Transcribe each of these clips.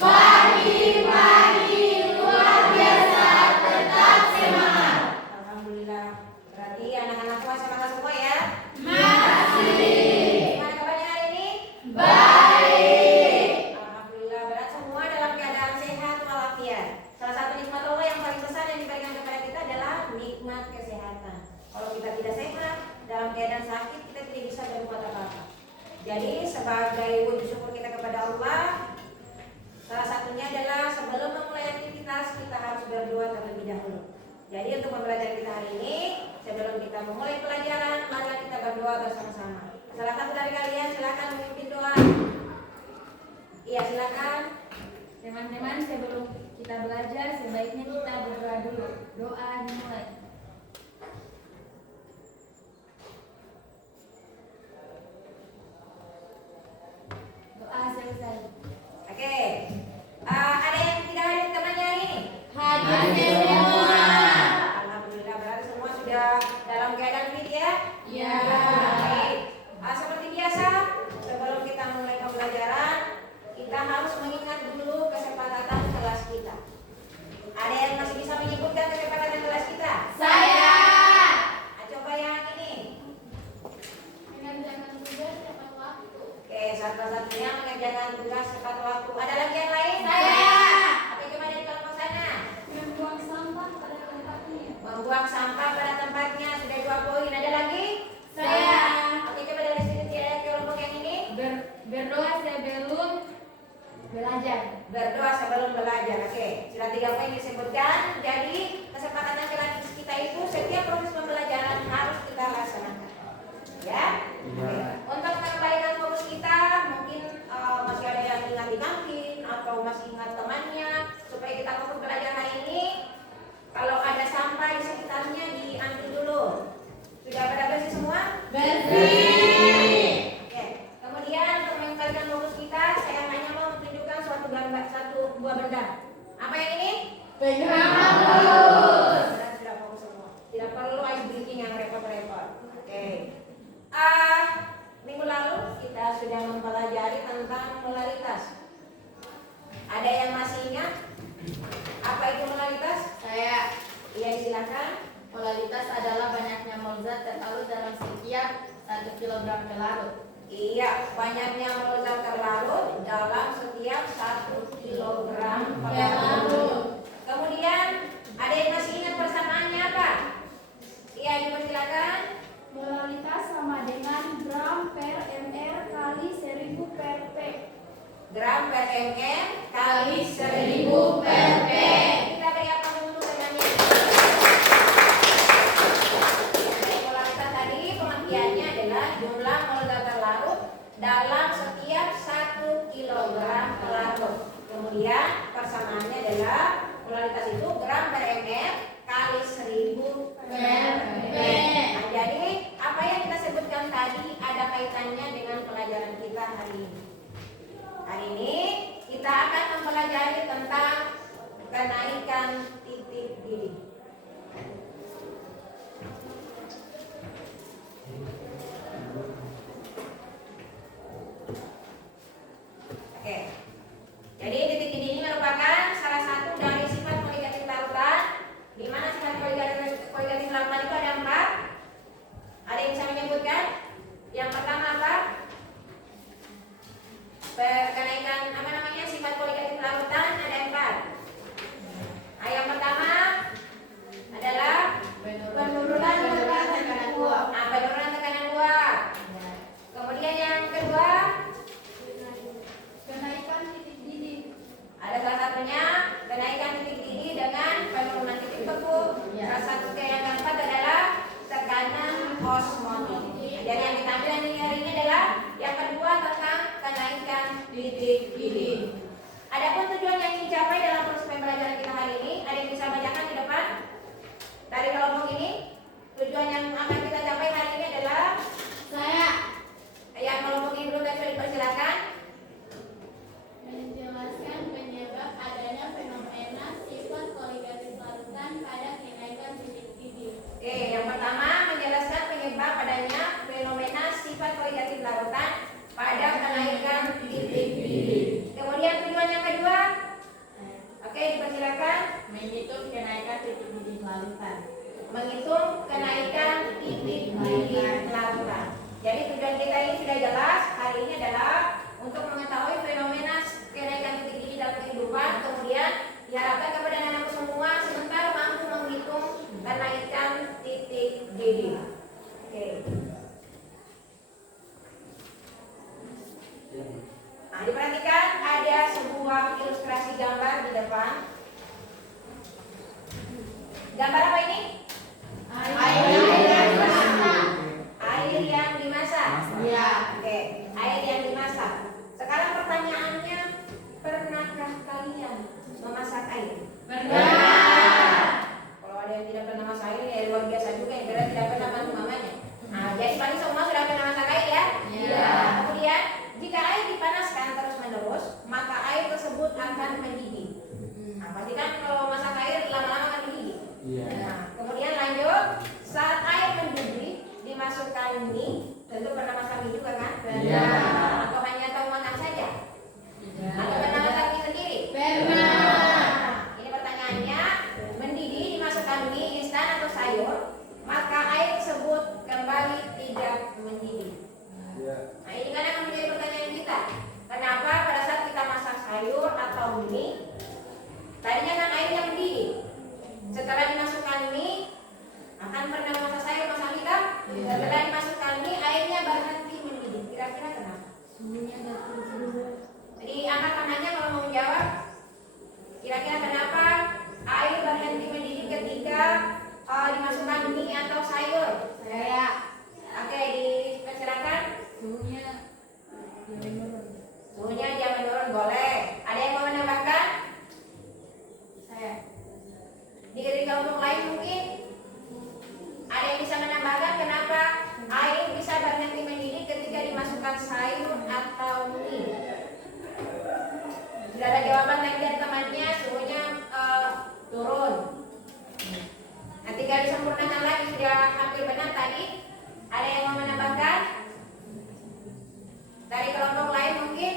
Pagi-pagi luar biasa, tetap semangat. Alhamdulillah. Berarti anak-anak semua semangat semua ya? Masih. Gimana kabarnya hari ini? Baik. Alhamdulillah. Berat semua dalam keadaan sehat walafiat. Salah satu nikmat Allah yang paling besar yang diberikan kepada kita adalah nikmat kesehatan. Kalau kita tidak sehat, dalam keadaan sakit, kita tidak bisa berbuat apa-apa. Jadi sebagai wujud syukur kita kepada Allah, salah satunya adalah sebelum memulai aktivitas kita harus berdoa terlebih dahulu. Jadi untuk pembelajaran kita hari ini, sebelum kita memulai pelajaran, mari kita berdoa bersama-sama. Salah satu dari kalian silakan memimpin doa. Iya, silakan. Teman-teman, sebelum kita belajar, sebaiknya kita berdoa dulu. Doa dimulai. Doa selesai. Oke. Ada yang tidak hadir temannya hari ini? Hadir semua. Alhamdulillah, berarti semua sudah dalam keadaan fit ya? Ya. Baik. Seperti biasa, sebelum kita mulai pembelajaran, kita harus mengingat dulu kesepakatan kelas kita. Ada yang masih bisa menyebutkan kesepakatan kelas kita? Saya. Coba yang ini. Mengerjakan tugas tepat waktu. Oke, satu-satunya mengerjakan tugas tepat waktu. Ada lagi yang lain? Saya. Oke, coba dari kelompok sana. Membuang sampah pada tempatnya. Membuang sampah pada tempatnya, sudah 2 poin. Ada lagi? Saya. Oke, coba dari sini tidak kelompok yang ini. Berdoa sebelum belajar. Berdoa sebelum belajar. Oke, sudah 3 poin disebutkan. Jadi kesepakatan kelas kita itu setiap proses pembelajaran harus kita laksanakan. Ya. Oke. Untuk kebaikan fokus kita, mungkin masih ada yang ingat di kantin atau masih ingat temannya, supaya kita fokus belajar hari ini. Kalau ada sampah di sekitarnya diambil dulu. Sudah pada bersih semua? Bersih. Oke. Kemudian untuk mengembalikan fokus kita, saya hanya mau menunjukkan suatu gambar, satu buah benda. Apa yang ini? Pegang halus. Sudah fokus semua. Tidak perlu ice breaking yang repot-repot. Oke. Minggu lalu kita sudah mempelajari tentang molaritas. Ada yang masih ingat apa itu molaritas? Saya. Iya, silakan. Molaritas adalah banyaknya mol zat terlarut dalam setiap 1 kg pelarut. Iya, banyaknya mol zat terlarut dalam setiap 1 kilogram pelarut. Kemudian ada yang masih ingat persamaannya apa? Iya, dipersilakan. Molaritas sama dengan gram per ml kali 1000 per P. Gram per ml kali 1000 per P. Kita beri apa dulu temannya? Molaritas tadi pengertiannya adalah jumlah mol zat terlarut dalam setiap 1 kilogram pelarut. Kemudian persamaannya adalah molaritas itu gram per ml kali 1000 per P. Nah, jadi apa yang kita sebutkan tadi ada kaitannya dengan pelajaran kita hari ini. Hari ini kita akan mempelajari tentang kenaikan titik didih. Oke. Jadi titik didih ini merupakan salah satu dari sifat poligatif larutan. Di mana sifat poligatif larutan itu ada 4. Ada yang bisa menyebutkan? Yang pertama apa? Kenaikan sifat poligatif larutan ada 4. Yang Menghitung kenaikan titik didih larutan. Menghitung kenaikan titik didih larutan. Jadi tujuan kita ini sudah jelas. Hari ini adalah untuk mengetahui fenomena kenaikan titik didih dalam kehidupan. Kemudian diharapkan kepada anak-anakku semua sebentar mampu menghitung kenaikan titik didih. Oke. Nah, diperhatikan ada sebuah ilustrasi gambar di depan. Gambar apa ini? Air yang dimasak. Ya. Oke, air yang dimasak. Sekarang pertanyaannya, pernahkah kalian memasak air? Pernah. Kalau ada yang tidak pernah masak air, ya luar biasa juga yang berarti tidak pernah bantu mamanya. Nah, jadi paling semua sudah pernah masak air ya? Iya. Kemudian, jika air dipanaskan terus-menerus, maka air tersebut akan mendidih. Nah, pasti kan kalau masak air lama-lama akan mendidih. Nah, kemudian lanjut, saat air mendidih dimasukkan mie, tentu pernah masak mie juga kan? Iya. Atau hanya tahu makan saja? Atau Iya. pernah masak mie sendiri? Pernah. Ini pertanyaannya, mendidih dimasukkan mie instan atau sayur, maka air tersebut kembali tidak mendidih. Nah, ini kan akan menjadi pertanyaan kita. Kenapa pada saat kita masak sayur atau mie, tadinya kan airnya mendidih. Setelah dimasukkan mie, akan pernah masak sayur, masak mie kan? Setelah dimasukkan mie, airnya berhenti mendidih. Kira-kira kenapa? Suhunya nggak turun. Jadi angkat tangannya kalau mau menjawab. Kira-kira kenapa air berhenti mendidih ketika dimasukkan mie atau sayur? Saya. Oke, dipersilakan. Suhunya jangan menurun. Suhunya jangan menurun, boleh. Ada yang mau menambahkan? Saya. Di kelompok lain mungkin ada yang bisa menambahkan kenapa air bisa berhenti mendidih ketika dimasukkan sayur atau mie? Sudah ada jawaban tadi dari temannya, suhunya turun. Nah, tinggal disempurnakan lagi, sudah hampir benar tadi. Ada yang mau menambahkan? Dari kelompok lain mungkin?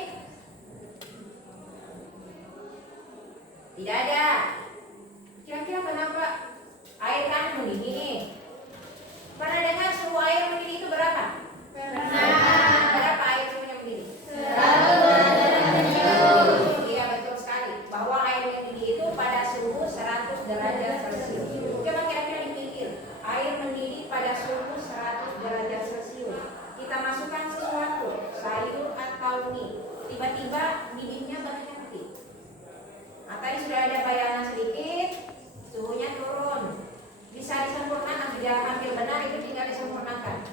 Tidak ada. Kira-kira kenapa air kan mendidih nih? Pernah dengar suhu air mendidih itu berapa? Pernah. Berapa air suhunya mendidih? 100 Iya, betul sekali. Bahwa air mendidih itu pada suhu 100 derajat Celcius. Coba kira-kira dipikir, air mendidih pada suhu 100 derajat Celcius. Kita masukkan sesuatu, sayur atau mie. Tiba-tiba didihnya berhenti. Nah, tadi sudah ada bayangan sedikit, suhunya turun. Bisa disempurnakan, sudah hampir benar, itu tinggal disempurnakan.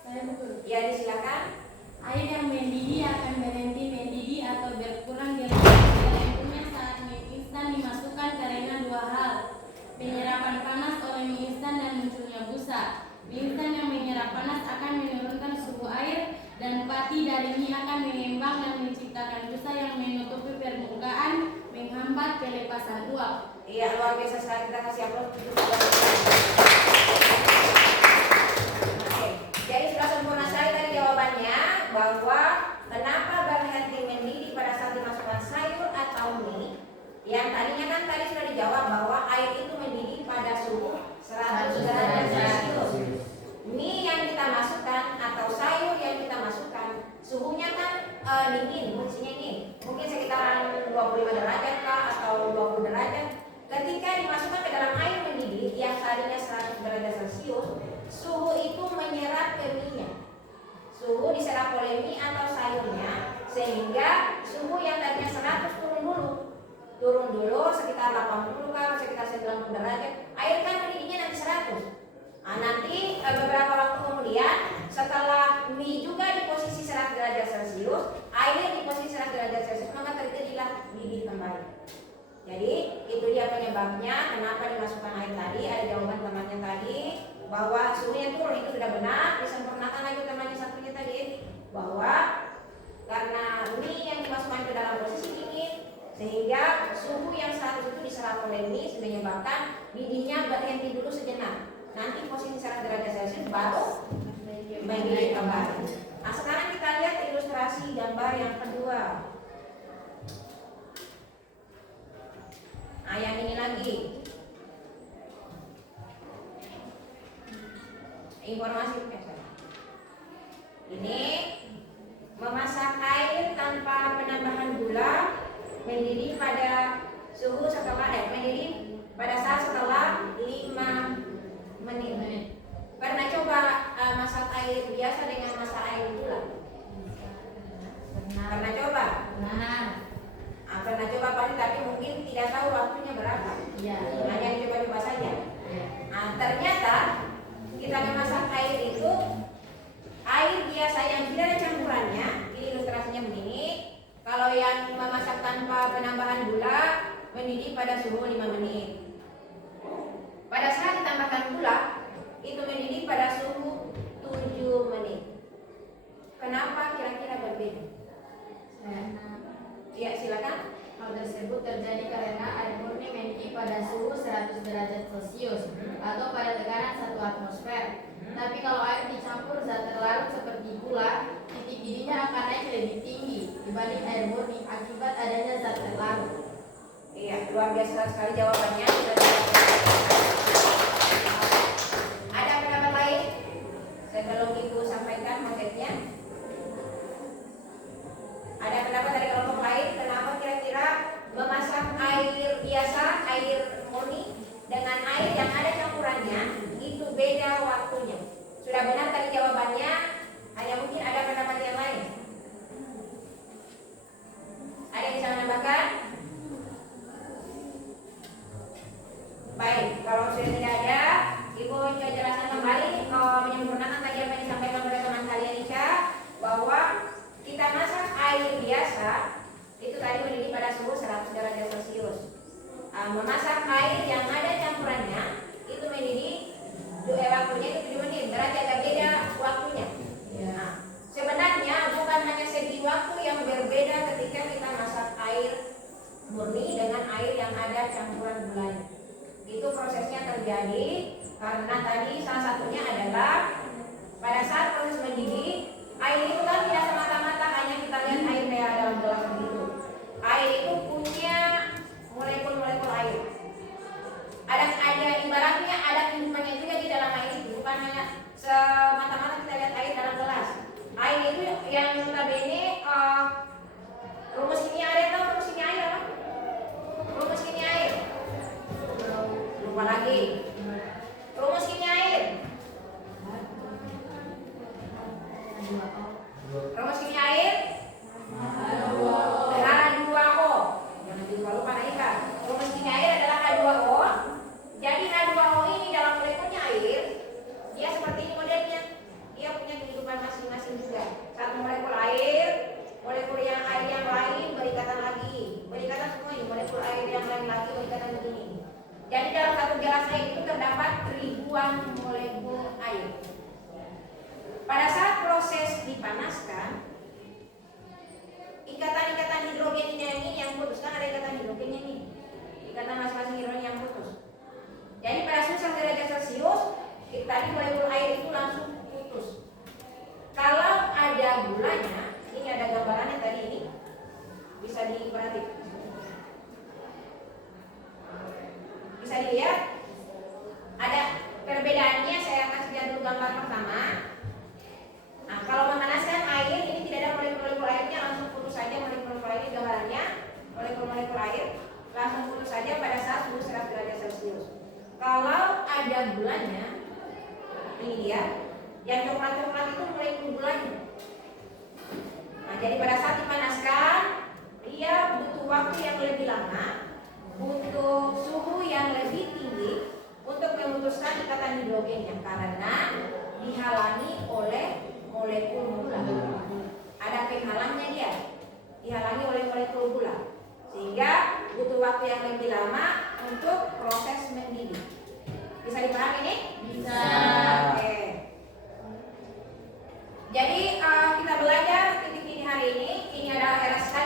Saya betul. Ya, disilakan. Air yang mendidih akan berhenti mendidih atau berkurang gelombangnya saat mie instan dimasukkan karena dua hal: penyerapan panas oleh mie instan dan munculnya busa. Mie instan yang menyerap panas akan menurunkan suhu air dan pati dari mie akan mengembang dan menciptakan busa yang menutupi permukaan, menghambat pelepasan uap. Iya, luar biasa sekali, kita kasih aplaus untuk Oke, jadi sudah sempurna sekali tadi jawabannya, bahwa kenapa berhenti mendidih pada saat dimasukkan sayur atau mie. Yang tadinya kan tadi sudah dijawab bahwa air itu mendidih pada suhu 100 derajat Celcius. Mie yang kita masukkan atau sayur yang kita masukkan, suhunya kan dingin, fungsinya ini mungkin sekitaran 25 derajat kah atau 20 derajat. Ketika dimasukkan ke dalam air mendidih yang tadinya 100 derajat Celcius, suhu itu menyerap ke mie-nya. Suhu diserap oleh mie atau sayurnya, sehingga suhu yang tadinya 100 turun dulu sekitar 80 kah, sekitar 90 derajat. Air kan mendidihnya nanti 100. Nah, nanti beberapa waktu kemudian, setelah mie juga di posisi 100 derajat Celcius, air di posisi 100 derajat Celcius, maka terjadilah mendidih kembali. Jadi itu dia penyebabnya kenapa dimasukkan air tadi. Ada jawaban temannya tadi bahwa suhunya turun, itu sudah benar. Disempurnakan lagi temannya satunya tadi, bahwa karena mie yang dimasukkan ke dalam posisi dingin, sehingga suhu yang 100 itu diserap oleh mie, menyebabkan didihnya berhenti dulu sejenak. Nanti posisi 100 derajat Celcius baru mendidih kembali. Nah, sekarang kita lihat ilustrasi gambar yang kedua. Informasi ini memasak air tanpa penambahan gula, mendidih pada suhu mendidih pada saat setelah 5 menit. Pernah coba masak air biasa dengan masak air gula? Pernah coba? Pernah coba paling, tapi mungkin tidak tahu waktunya berapa. Hanya dicoba-coba saja. Ternyata kita memasak air itu air biasa yang tidak ada campurannya. Ini ilustrasinya begini. Kalau yang memasak tanpa penambahan gula, mendidih pada suhu 5 menit. Pada saat ditambahkan gula, itu mendidih pada suhu 7 menit. Kenapa kira-kira berbeda? Ya, silakan. Hal tersebut terjadi karena air murni mendidih pada suhu 100 derajat Celcius atau pada tekanan 1 atmosfer. Tapi kalau air dicampur zat terlarut seperti gula, titik didihnya akan naik lebih tinggi dibanding air murni akibat adanya zat terlarut. Iya, luar biasa sekali jawabannya. Ada pendapat lain? Sebelum Ibu sampaikan konsepnya. Ada pendapat dari kelompok lain? Kenapa kira-kira memasak air biasa, air murni dengan air yang ada campurannya itu beda waktunya? Sudah benar tadi jawabannya, hanya mungkin ada pendapat yang lain. Ada yang bisa menambahkan? Baik, kalau sudah tidak ada, Ibu coba jelaskan kembali menyempurnakan tadi apa yang disampaikan oleh teman kalian Isha, bahwa kita masak air biasa itu tadi mendidih pada suhu 100 derajat Celcius. Memasak air yang ada campurannya itu mendidih waktunya itu 7 menit, berarti agak beda waktunya. Nah, sebenarnya bukan hanya segi waktu yang berbeda ketika kita masak air murni dengan air yang ada campuran gulanya. Itu prosesnya terjadi karena tadi salah satunya adalah pada saat proses mendidih, air itu kan tidak semata-mata hanya kita lihat air kayak dalam gelas begitu. Air itu punya molekul-molekul air. Ada ibaratnya ada kehidupannya juga di dalam air itu, bukan hanya semata-mata kita lihat air dalam gelas. Air itu yang notabene rumus kimia, ada yang tahu rumus kimia air apa? Rumus kimia air. Lupa lagi. Rumus kimia air. Rumus kimia air H2O. Jangan lupa Naika. Rumus kimia air adalah H2O. Jadi H2O ini dalam molekulnya air, dia seperti ini modelnya. Dia punya kehidupan masing-masing juga. Satu molekul air, molekul yang air yang lain berikatan lagi. Berikatan semua ini, molekul air yang lain lagi berikatan begini. Jadi dalam satu gelas air itu terdapat ribuan molekul air. Pada saat proses dipanaskan, ikatan-ikatan hidrogennya ini yang putus, kan ada ikatan hidrogennya ini, ikatan masing-masing hidrogen yang putus. Jadi pada suhu 100 derajat Celcius, tadi molekul air itu langsung putus. Kalau ada gulanya, ini ada gambarannya tadi ini, bisa diperhatikan. Bisa dilihat, ada perbedaannya. Saya kasih lihat dulu gambar pertama. Nah, kalau memanaskan air, ini tidak ada molekul-molekul airnya, langsung putus saja molekul-molekul air. Gambarannya, molekul-molekul air langsung putus saja pada saat suhu 100 derajat Celcius. Kalau ada gulanya, ini dia, yang coklat-coklat itu molekul gulanya. Nah, jadi pada saat dipanaskan, dia butuh waktu yang lebih lama, butuh suhu yang lebih tinggi untuk memutuskan ikatan hidrogennya karena dihalangi oleh molekul gula. Ada penghalangnya dia, dihalangi oleh molekul gula, sehingga butuh waktu yang lebih lama untuk proses mendidih. Bisa dipahami ini? Bisa. Oke. Jadi kita belajar titik ini hari ini. Ini adalah RSK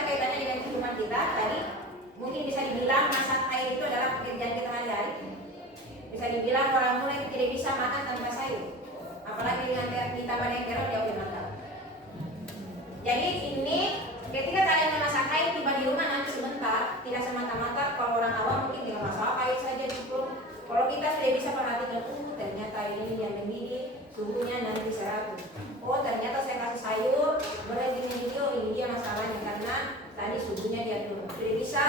nanti 100. Oh ternyata saya kasih sayur berarti ini dia masalahnya karena tadi suhunya dia turun. Sudah bisa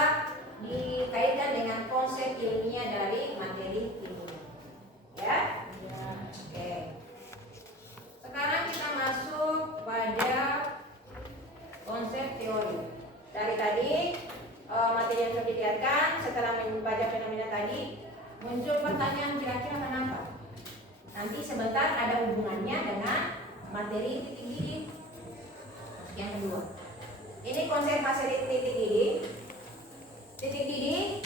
dikaitkan dengan konsep ilmiah dari materi timia. Ya? Oke. Sekarang kita masuk pada konsep teori. Dari tadi materi yang sudah dilihatkan setelah membaca fenomena tadi muncul pertanyaan kira-kira kenapa? Nanti sebentar ada hubungannya dengan materi titik didih. Yang kedua, ini konsep materi titik didih. Titik didih,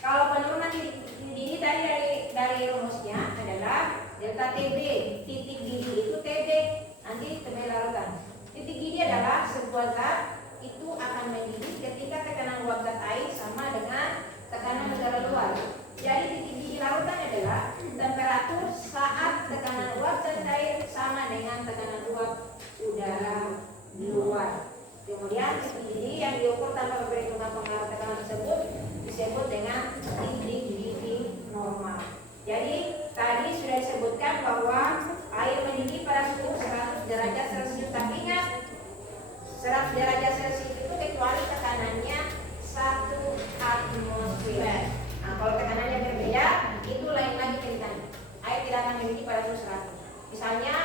kalau penurunan titik didih tadi dari rumusnya adalah delta TB. Titik didih itu TB, nanti TB larutan. Titik didih adalah sebuah zat itu akan mendidih ketika tekanan uap zat air sama dengan tekanan udara luar. Jadi titik didih larutan adalah temperatur saat tekanan uap zat air sama dengan tekanan uap udara di luar. Kemudian titik didih yang diukur tanpa perhitungan pengaruh tekanan tersebut disebut dengan titik didih normal. Jadi tadi sudah disebutkan bahwa air mendidih pada suhu 100 derajat Celcius. Tapi ingat 100 derajat Celcius itu kecuali tekanannya 1 atmosfer. Nah, kalau tekanannya berbeda, itu lain lagi ceritanya. Air tidak akan mendidih pada suhu 100. Misalnya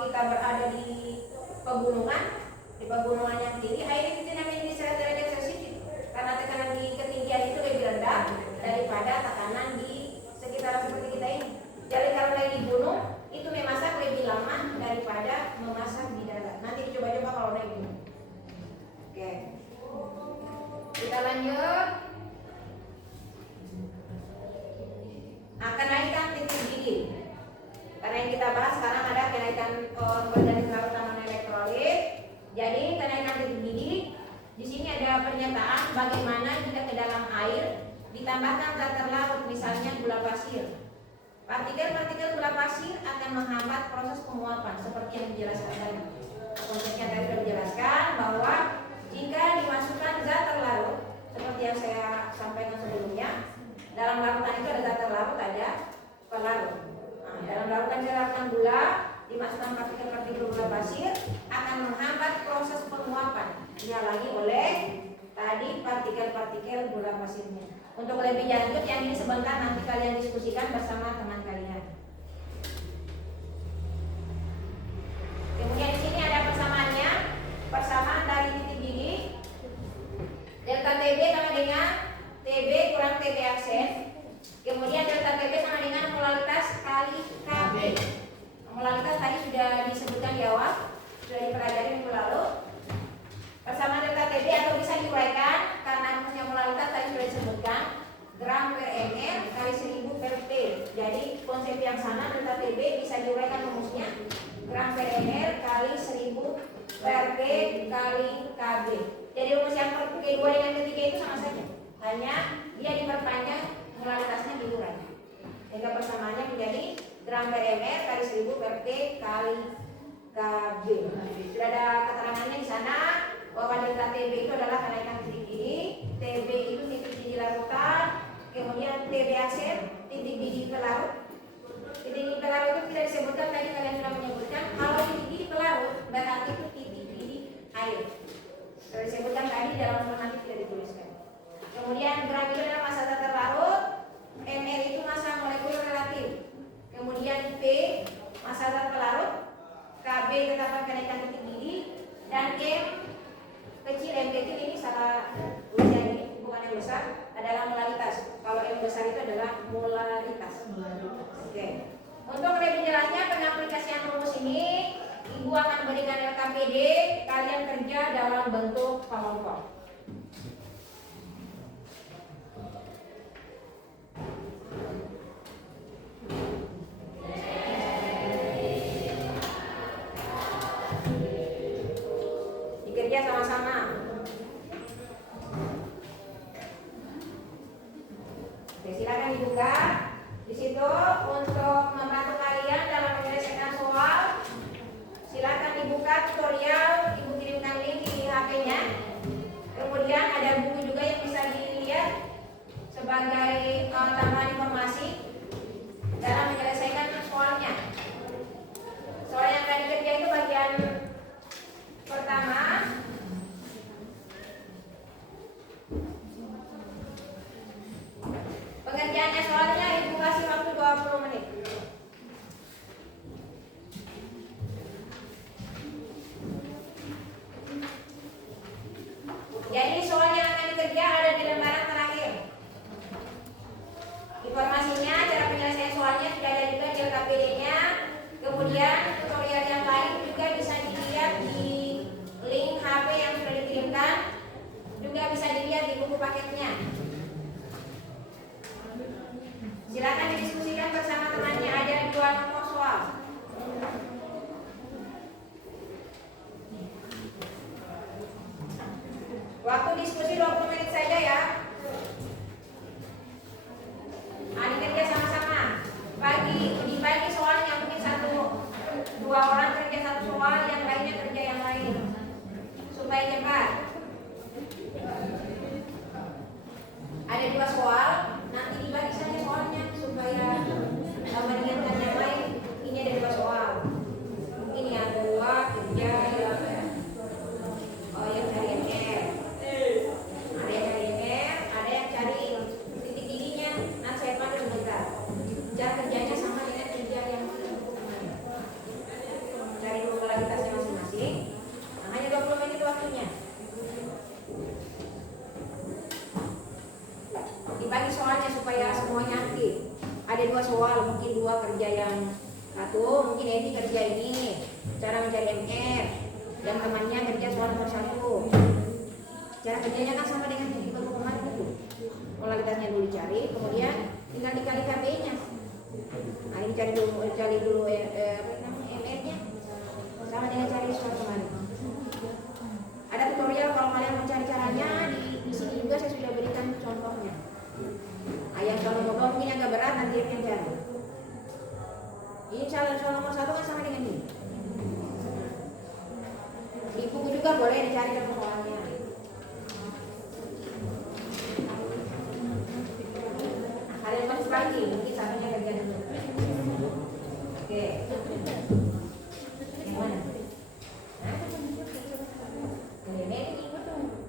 kita berada di pegunungan yang tinggi, air itu tidak mendidih 100 derajat Celcius karena tekanan di ketinggian itu lebih rendah daripada tekanan di sekitar seperti kita ini. Jadi kalau lagi di gunung itu memasak lebih lama daripada memasak di darat. Nanti dicoba-coba kalau naik gunung. Oke. Kita lanjut. Nah, kenaikan titik didih. Karena yang kita bahas sekarang ada kenaikan dari larutan elektrolit. Jadi kenaikan titik didih. Di sini ada pernyataan bagaimana jika ke dalam air ditambahkan zat terlarut, misalnya gula pasir. Partikel-partikel gula pasir akan menghambat proses penguapan seperti yang dijelaskan tadi. Konsepnya tadi sudah dijelaskan bahwa jika dimasukkan zat terlarut seperti yang saya sampaikan sebelumnya, dalam larutan itu ada zat terlarut, ada pelarut. Nah, dalam larutan dilarutkan gula, dimasukkan partikel-partikel gula pasir akan menghambat proses penguapan dihalangi oleh tadi partikel-partikel gula pasirnya. Untuk lebih lanjut yang ini sebentar nanti kalian diskusikan bersama teman kalian. Kemudian di sini ada persamaannya, persamaan dari titik didih. Delta TB sama dengan TB kurang TB aksen. Kemudian delta TB sama dengan molalitas kali KB. Molalitas tadi sudah disebutkan di awal, sudah dipelajari minggu lalu. Persamaan delta TB atau bisa diuraikan karena rumusnya molalitas tadi sudah disebutkan, gram per ml kali 1000 per T. Jadi konsep yang sama delta TB bisa diuraikan rumusnya gram per ml kali 1000 per T kali KB. Jadi rumus yang kedua dengan ketiga itu sama saja, hanya dia diperpanjang, molalitasnya diurai sehingga persamaannya menjadi gram per ml kali 1000 per T kali KB. Sudah ada keterangannya di sana bahwa delta TB itu adalah kenaikan titik didih, TB itu titik didih larutan, kemudian TB aksen titik didih pelarut. Titik didih pelarut itu tidak disebutkan tadi, kalian sudah menyebutkan. Kalau titik didih pelarut berarti itu titik didih air. Sudah disebutkan tadi dalam soal nanti tidak dituliskan. Kemudian gram itu adalah massa zat terlarut, ml itu massa molekul relatif. Kemudian P massa zat pelarut, KB tetapkan kenaikan titik didih, dan M kecil, M kecil ini salah tulisan ini bukan yang besar, adalah molalitas. Kalau M besar itu adalah molaritas. Oke. Untuk lebih jelasnya pengaplikasian rumus ini, Ibu akan berikan LKPD, kalian kerja dalam bentuk kelompok. Dikerja sama-sama. Oke, silakan dibuka. Di situ untuk membantu kalian dalam menyelesaikan soal, silakan dibuka tutorial, Ibu kirimkan link di HP-nya. Kemudian ada buku juga yang bisa dilihat sebagai tambahan informasi dalam menyelesaikan soalnya. nanya soalnya ibu kasih waktu 20 menit. Jadi soal yang akan dikerja ada di lembaran terakhir. Informasinya, cara penyelesaian soalnya sudah ada juga di LKPD-nya. Kemudian tutorial yang lain juga bisa dilihat di link HP yang sudah dikirimkan. Juga bisa dilihat di buku paketnya. Silakan didiskusikan bersama temannya, ada 2 nomor soal. Waktu diskusi 20 menit saja ya. Adik kerja sama-sama. Dibagi soalnya, mungkin 1-2 orang kerja satu soal, yang lainnya kerja yang lain. Supaya cepat. Ada 2 soal, nanti dibagi saja soalnya supaya meringankan yang lain. Ini ada 2 soal. Mungkin yang 2 kerja yang cari NR. Ada yang cari NR, ada yang cari titik tidinya. Nanti saya pandu sebentar. Cara kerjanya sama dengan kerja yang kemarin. Cari dulu kualitasnya masing-masing. Nah, hanya 20 menit waktunya. Dibagi soalnya supaya semuanya aktif. Ada 2 soal, mungkin 2 kerja yang satu, mungkin Edi kerja ini, cara mencari MR, dan temannya kerja soal nomor 1. Cara kerjanya kan sama dengan di buku kemarin itu. Kualitasnya dulu dicari, kemudian tinggal dikali KB-nya. Nah, ini cari dulu MR-nya, sama dengan cari soal kemarin. Ada tutorial kalau kalian mencari caranya di sini juga saya sudah berikan contohnya. Yang soal nomor 2 mungkin agak berat, nanti yang cari. Ini soal nomor 1 kan sama dengan ini. Di buku juga boleh dicari soalnya. Nah, kalian masuk lagi, mungkin satunya kerja dulu. Oke. Yang mana? Hah?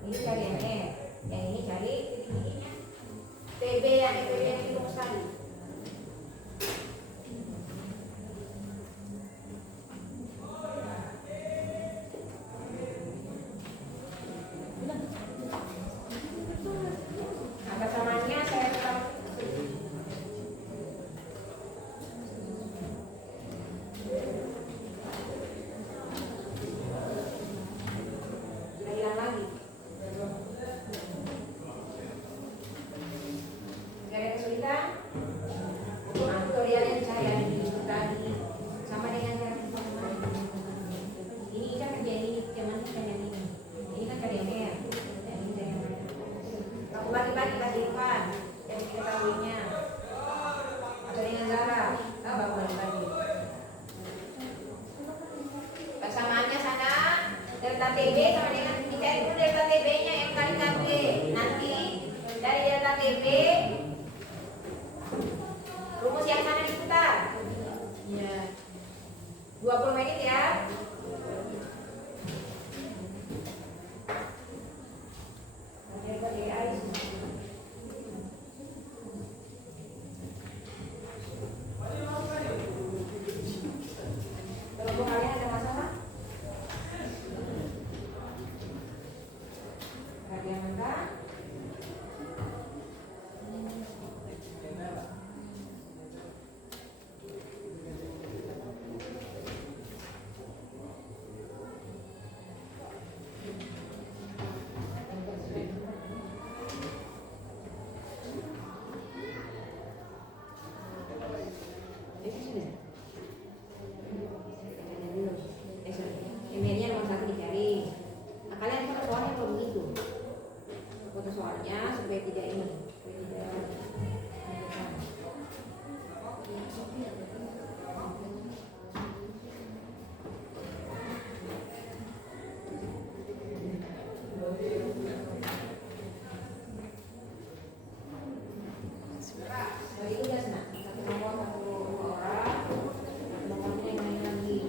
Ini cari yang ini cari titik-titiknya. PB yang dihitung sekali. Angka samanya saya tetap hilang lagi. Gak ada kesulitan. Untuk tutorial yang saya tadi sama dengan cara ini kan kerja ini, cuman kan yang ini kan kerja ini ya. Aku bagi-bagi kasih Irfan yang diketahuinya. Atau dengan Zara, bapak bagi-bagi. Persamaannya sana delta TB sama dengan dicari dulu delta TB-nya yang kali KB. Nanti dari delta TB rumus yang sana diputar. Iya. 20 menit ya. Kelompok kalian ada masalah? Bagian mana? Emailnya nomor 1 dicari. Nah, kalian foto soalnya kalau begitu. Foto soalnya supaya tidak ini, supaya tidak Jadi udah senang. Satu nomor, satu orang, nomornya yang lain lagi.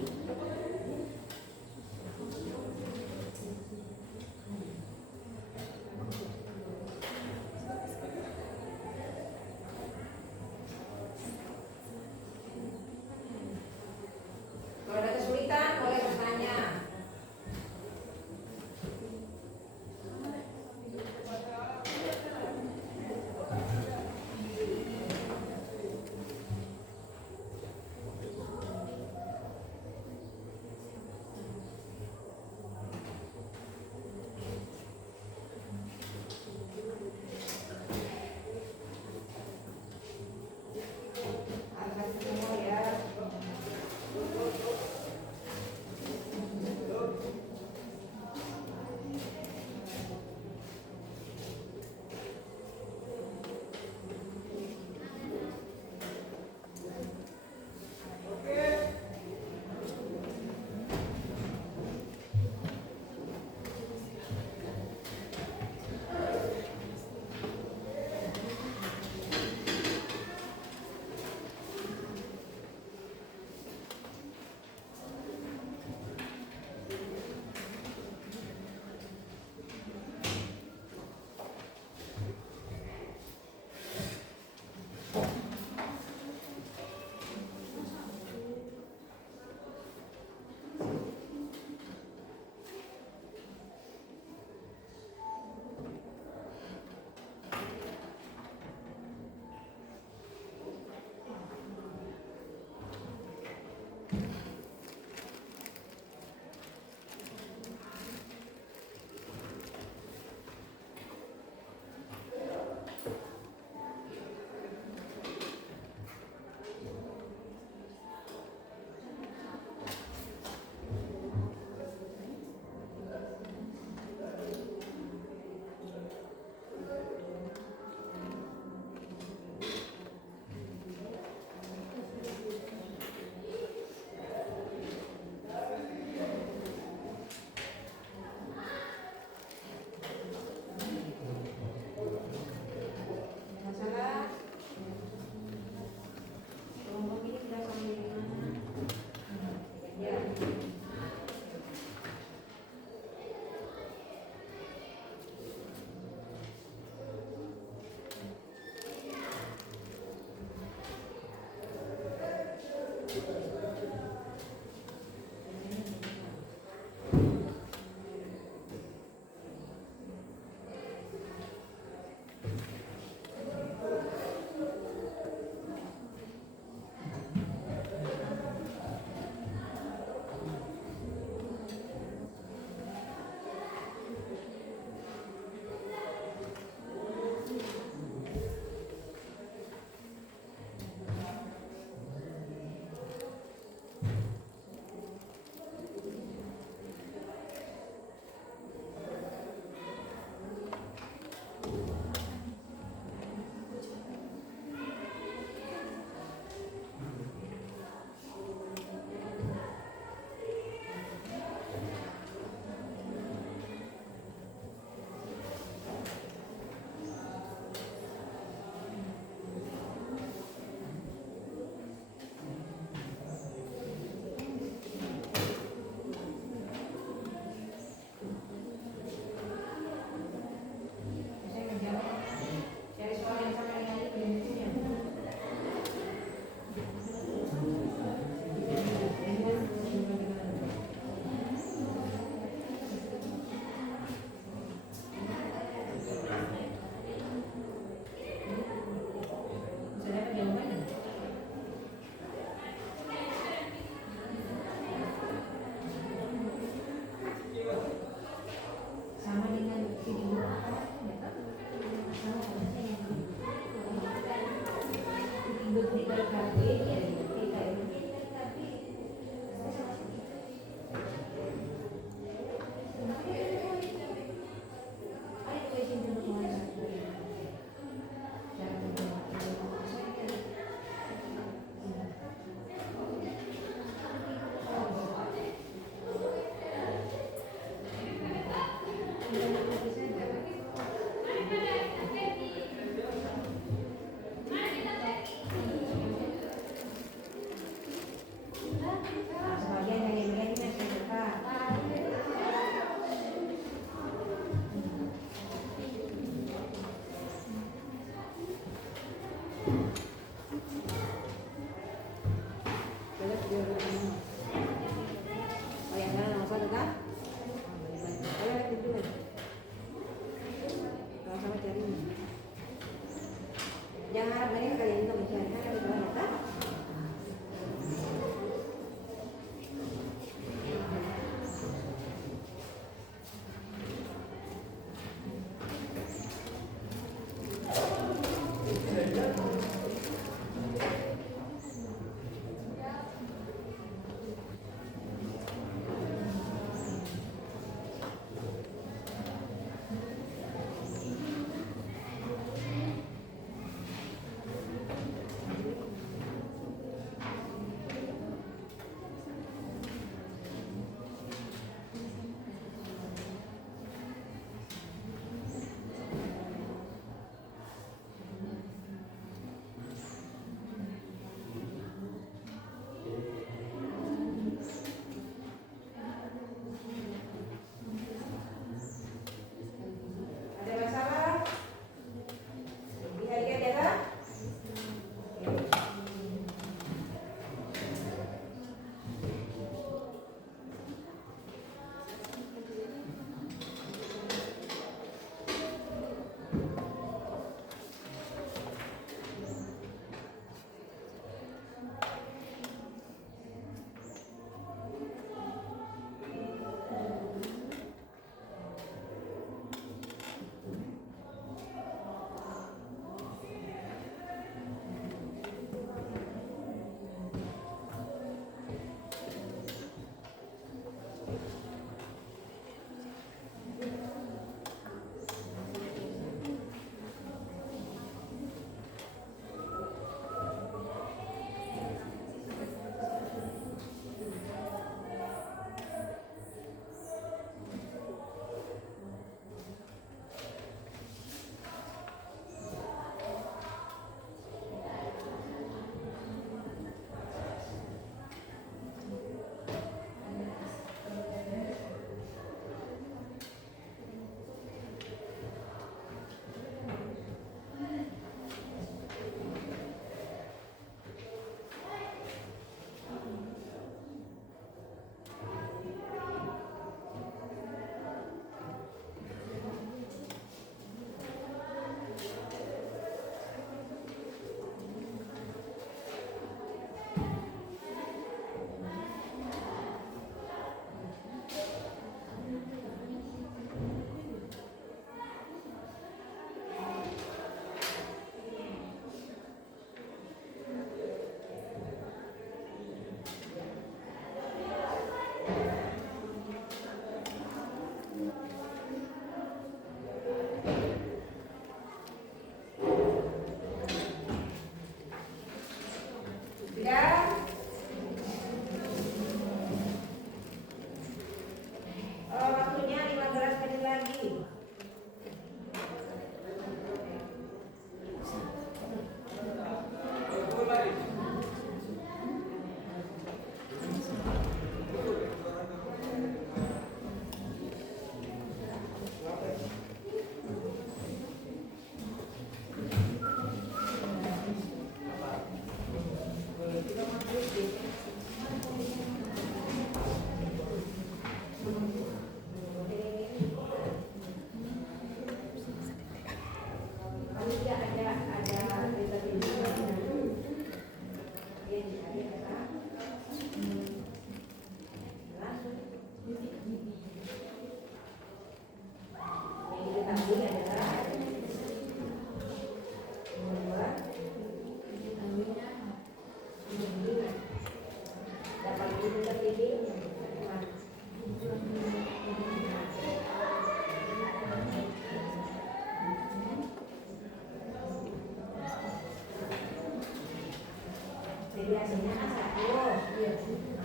biasanya kan 1. Nah,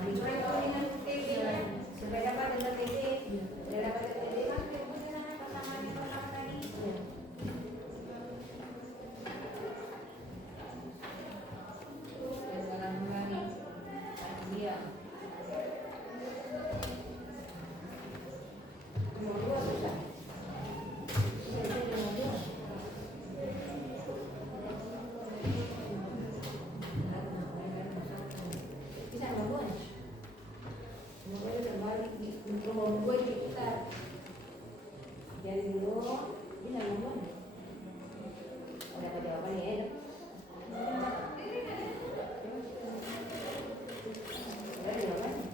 dikurangi kalau dengan TB-nya supaya dapat dengan TB. Supaya dapat dengan TB kan persamaan yang pertama tadi. Salah mengurangi. Dia. Nomor 2 susah. Bisa nomor 2. Nomor 2 terbalik di nomor 2 diputar. Jadi dulu bisa nomor 2. Udah ada jawabannya ya. Udah ada jawabannya.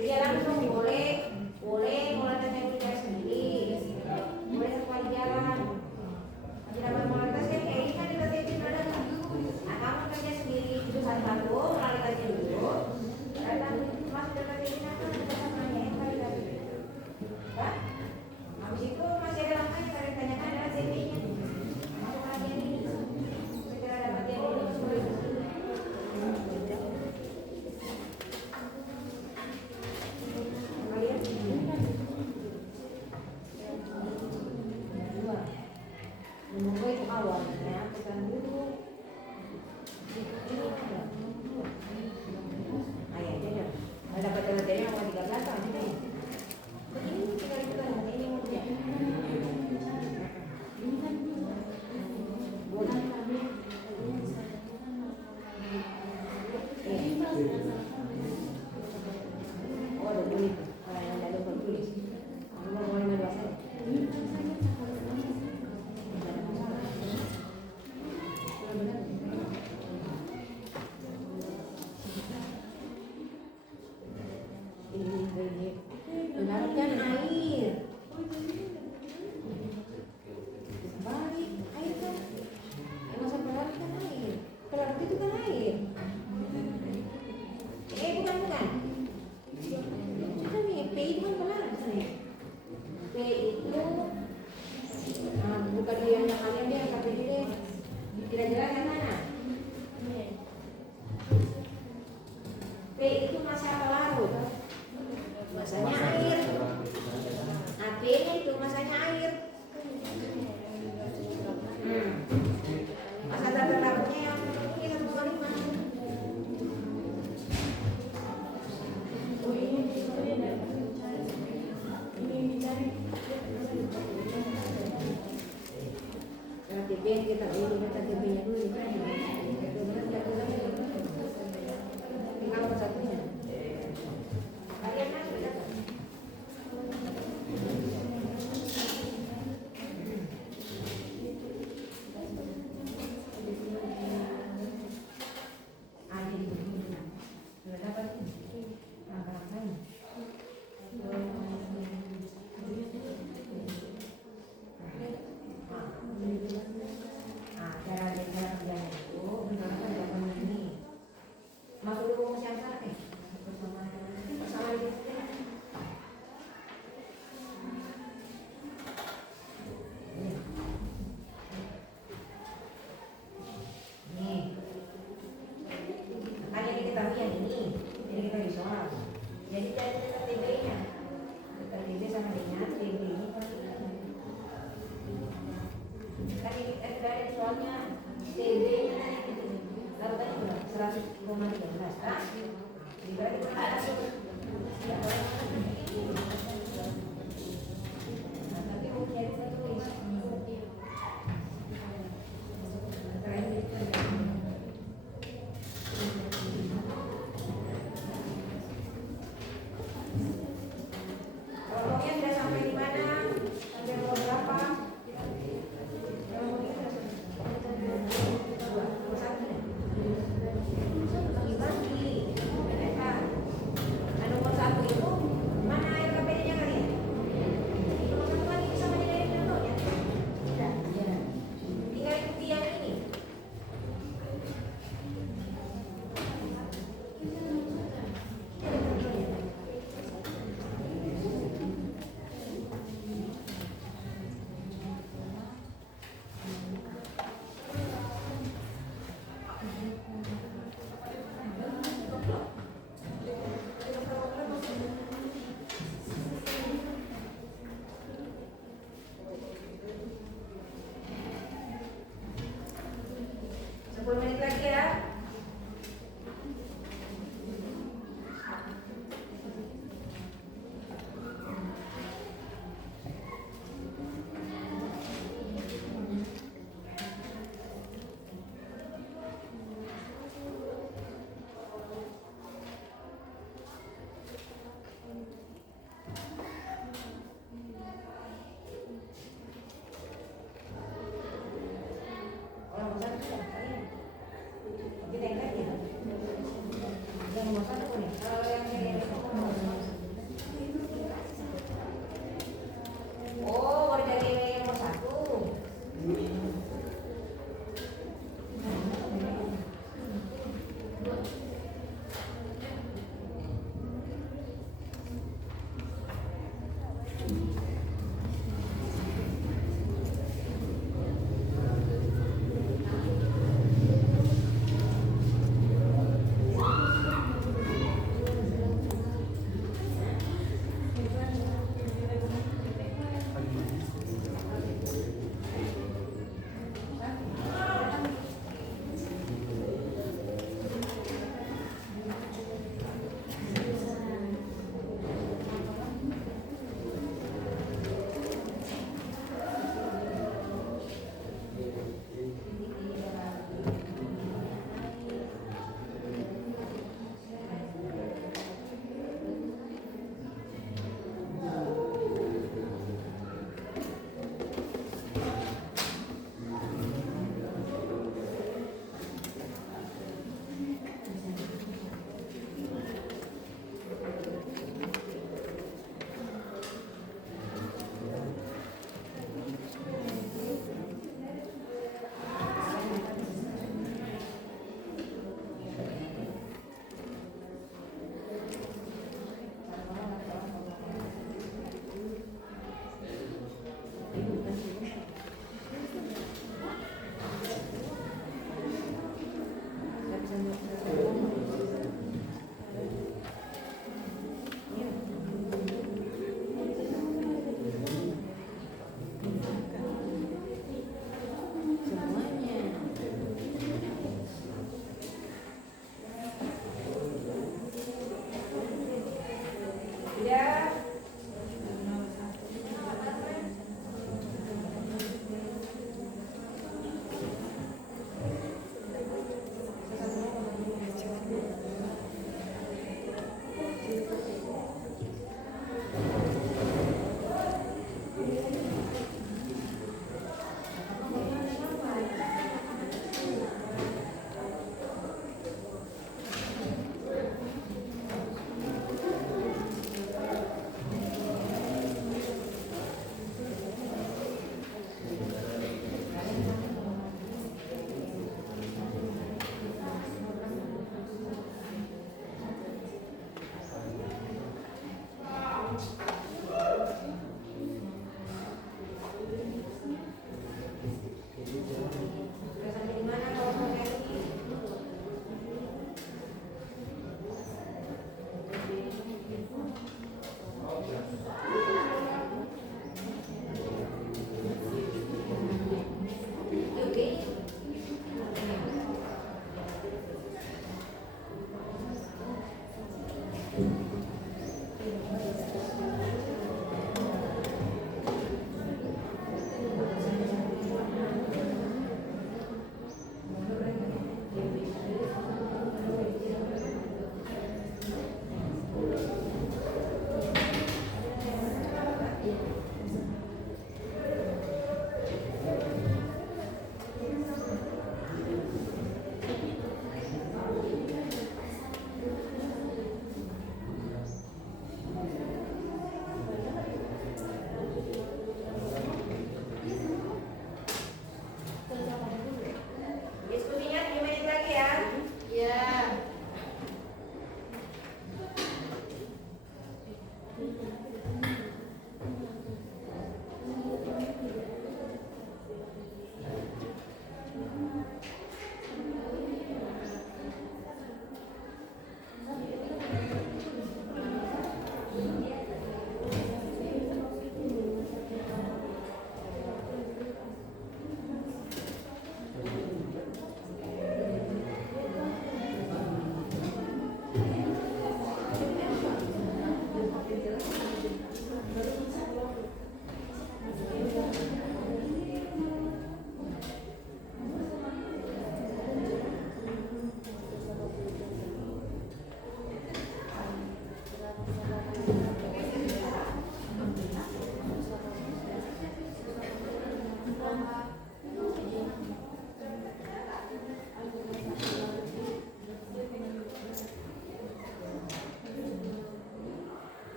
Dia langsung boleh mengeluarkan kerja sendiri, boleh sekolah jalan. Tidak bermodalitas kan kayak ini kan di KTP ada. Nah, kamu kerja sendiri itu satu realitasnya dulu. Dan masuk ke KTP nanti kita tanya yang kali lagi. Pak, habis itu masih ada langkahnya kalian tanyakan adalah CV-nya. Masuk lagi ini. Segera dapat yang ini. Nomor 2 itu awal, ya, tekan dulu. Ini ada. Ayah aja. Ada dapat materinya mau 13 tahun ini. Begini tinggal ditekan ini mau dia. Oh, ada tulis. Kalau yang ada tulis. Nomor 52 saja. Benarkan air. Balik air kan. Masa benarkan air. Pelarut itu kan air. Bukan. Sudah nih, P itu kan pelarut nih. P itu bukan dia yang kalian dia KP deh. Tidak jelas yang mana? P itu masa pelarut. Masanya air. AP-nya itu masanya air. Masa terlarutnya yang ini 1,5. KTP kita ini KTP-nya dulu kan. Tinggal satunya. Kalian kan sudah jadi cari TB-nya. TB sama dengan TB ini kan ini dari soalnya TB-nya lalu tadi berapa? 100,13 kan? Dibagi berapa? Tapi mau cari tulis. Kelompoknya sudah sampai di mana? Sampai nomor berapa? Bagi-bagi. 10 menit lagi ya. Orang besar sudah kalian.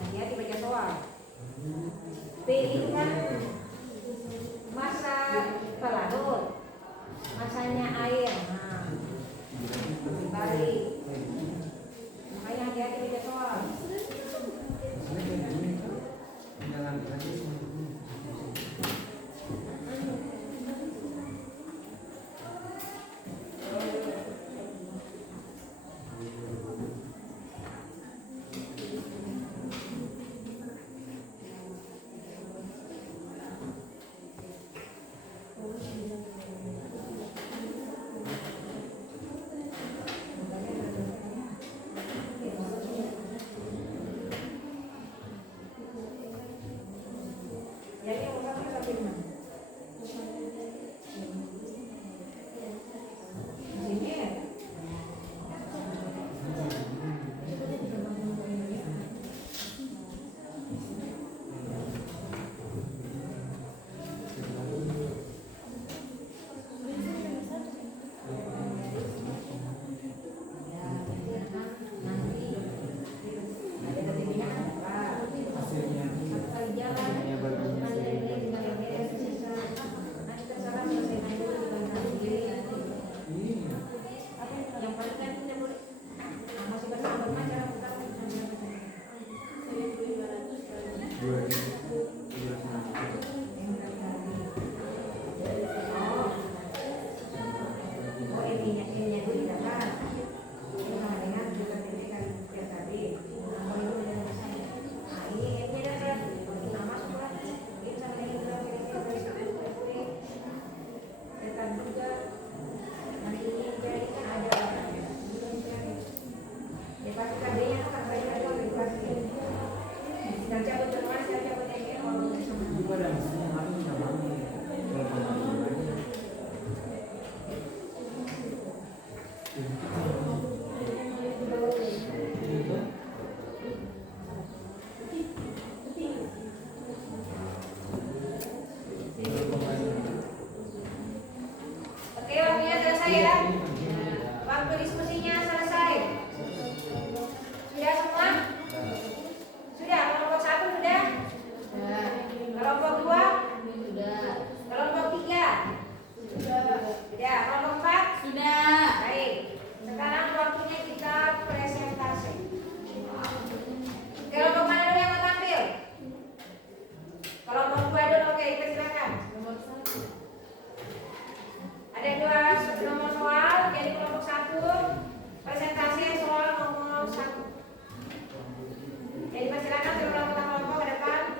Hati-hati baca soal. Pilihkan masa pelarut, masanya air. Nah, balik. Makanya hati-hati baca soal. Jadi yang pertama kita pilih. Sini ya. Oke, waktunya selesai ya. Waktu diskusinya selesai. Sudah semua? Sudah. Kelompok 1 sudah? Kelompok 2? Kelompok 3? Sudah. Kelompok 4? Sudah. Baik. Sekarang waktunya kita presentasi. Kelompok mana dulu yang mau tampil? Kelompok 2 dulu. Oke, silakan. Ada 2 nomor soal. Jadi kelompok 1 presentasi soal nomor 1. Jadi persilakan seluruh anggota kelompok ke depan.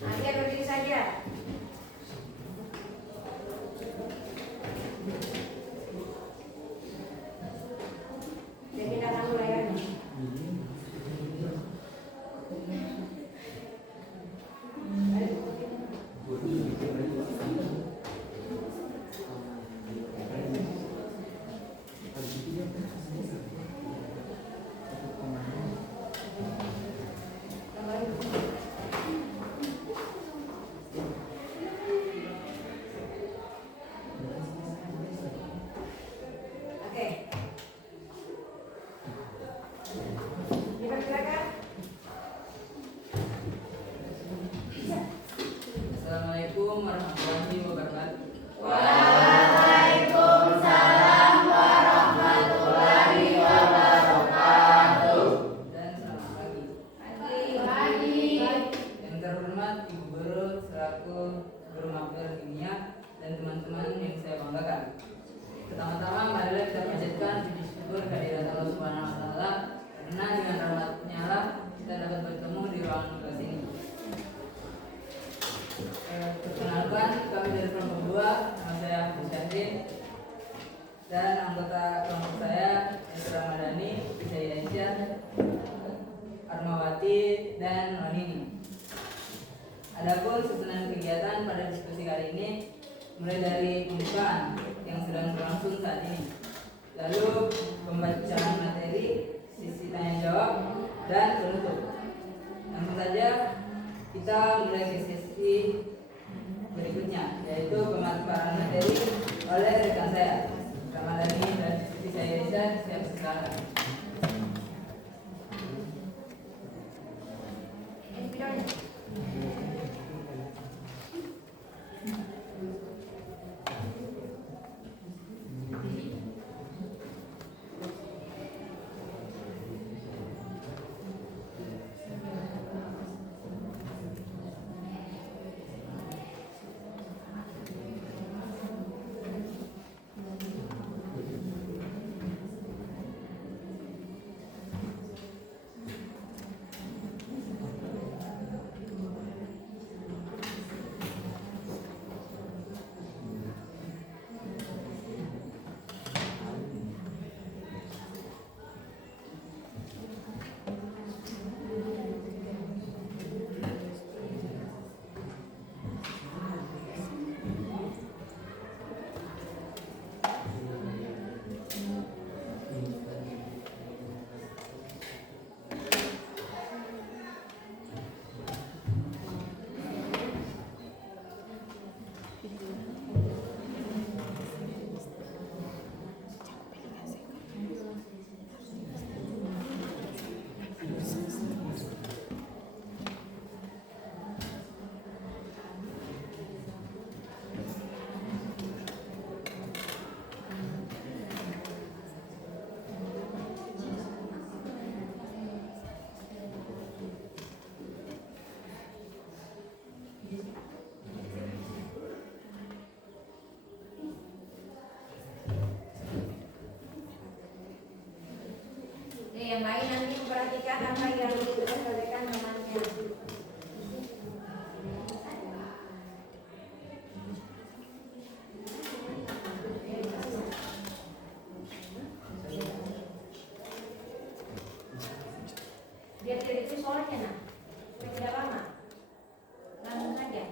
Nanti berdiri saja. Jadi datang dulu ya. Oke. Dipersilakan. Assalamualaikum warahmatullahi wabarakatuh. Waalaikumsalam warahmatullahi wabarakatuh. Dan selamat pagi. Pagi. Yang terhormat Ibu Guru selaku Guru Mapel Kimia dan teman-teman yang saya banggakan. Pertama-tama marilah kita panjatkan puji syukur kehadirat Allah Subhanahu wa taala karena dengan rahmat-Nya lah kita dapat bertemu di ruangan kelas ini. Perkenalkan, kami dari kelompok 2, nama saya Abdul Syahrin dan anggota kelompok saya Esther Ramadhani, Wisaya Aisyah, Armawati, dan Nonini. Adapun susunan kegiatan pada diskusi kali ini mulai dari pembukaan yang sedang berlangsung saat ini, lalu pembacaan materi Kita mulai ke sesi berikutnya, yaitu pemaparan materi oleh rekan saya Ramadhani dan saya Reza. Siap silakan. Yang lain nanti memperhatikan apa yang disampaikan temannya. Biar tidak itu soalnya nak, biar tidak lama, langsung saja.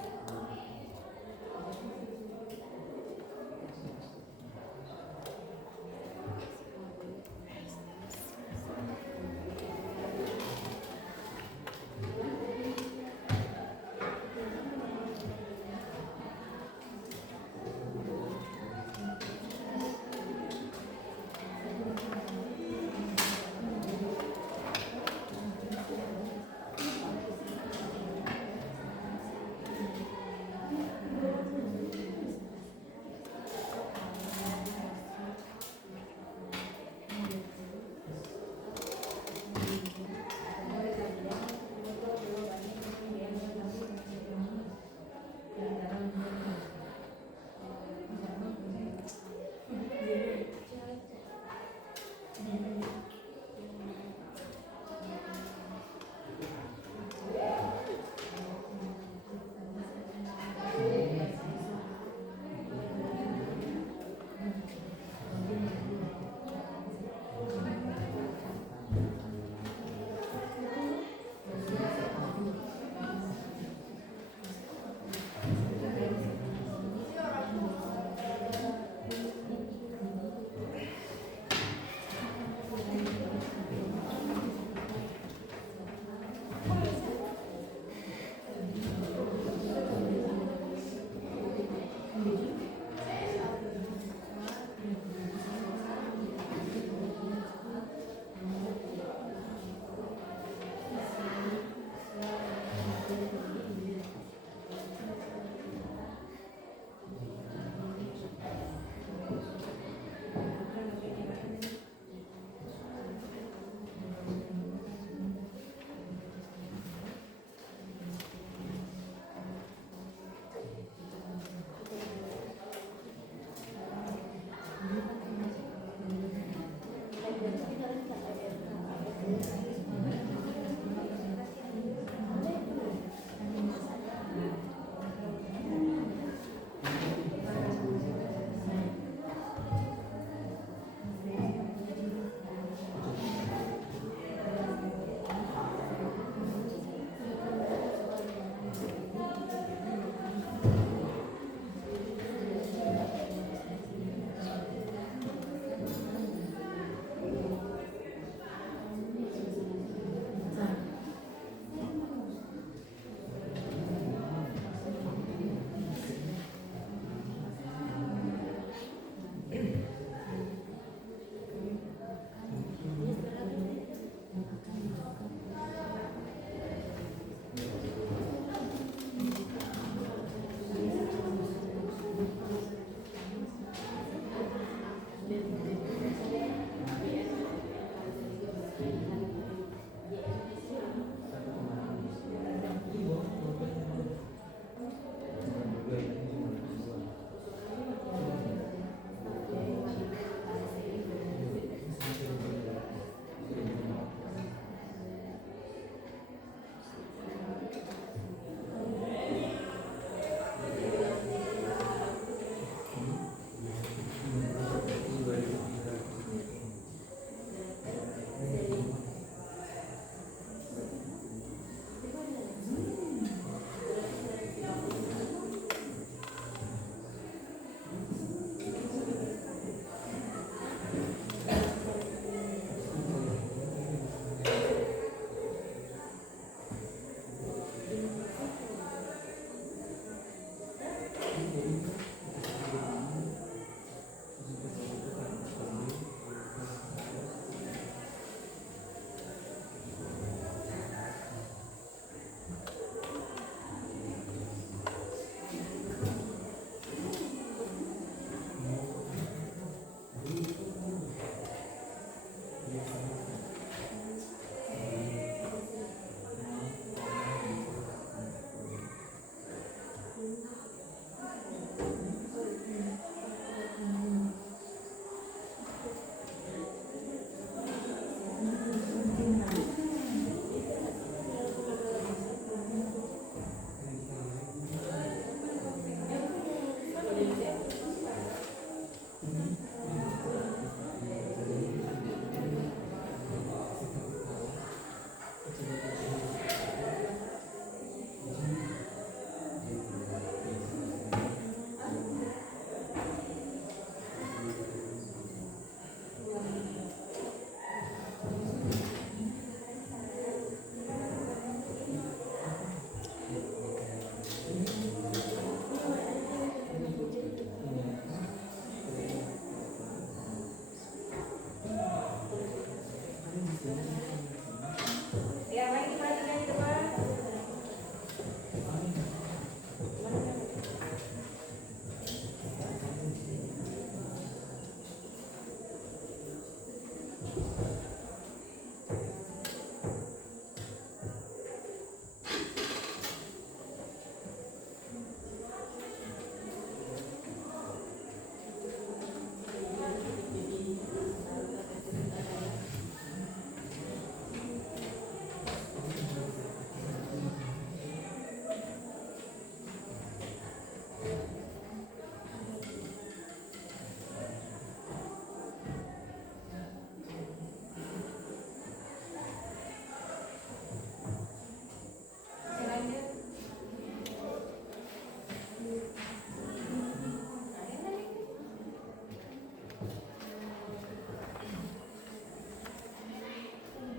Yang lagi perhatikan di depan.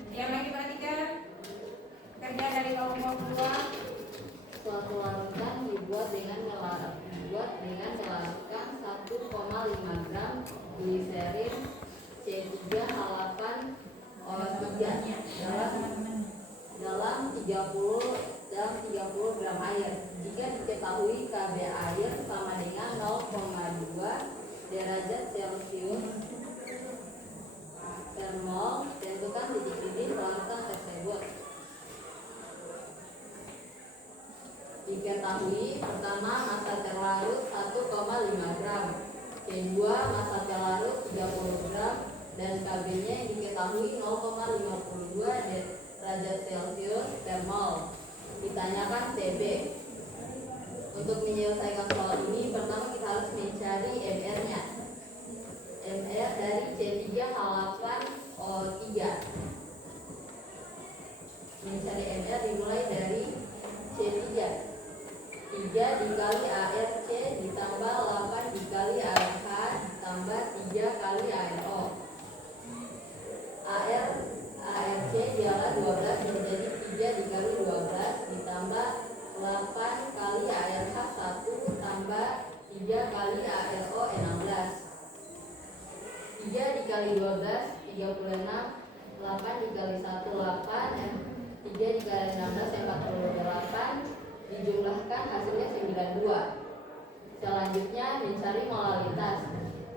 Yang lagi perhatikan kerja dari kaum tua. Suatu larutan dibuat dengan melarutkan 1,5 gram gliserin C3H8O3 dalam 30 gram air. Jika diketahui Kb air sama dengan 0,2 derajat Celcius per mol, tentukan titik larutan tersebut. Diketahui pertama massa terlarut 1,5 gram, kedua massa terlarut 30 gram, dan Kb-nya diketahui 0,52 derajat Celcius per mol. Ditanyakan Tb. Untuk menyelesaikan soal ini, pertama kita harus mencari Mr-nya. Mr dari C3H8O3. Mencari Mr dimulai dari C3. 3 dikali ARC ditambah 8 dikali ARH ditambah 3 kali ARO. ARC ialah 12, menjadi 3 dikali 12 ditambah 8 kali ARH 1 tambah 3 kali ARO 16. 3 dikali 12 36, 8 dikali 1 8, 3 dikali 16 48, dijumlahkan hasilnya 92. Selanjutnya mencari molaritas.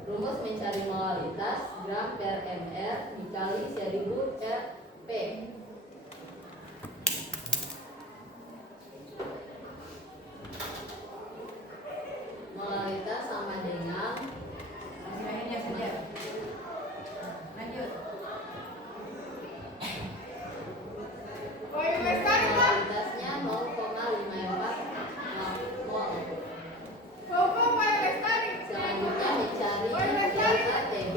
Rumus mencari molaritas gram per mr dikali 1000 per p. Molaritas sama dengan Hasilnya saja. Lanjut. molaritasnya 0,54 mol. Selanjutnya mencari delta Tb.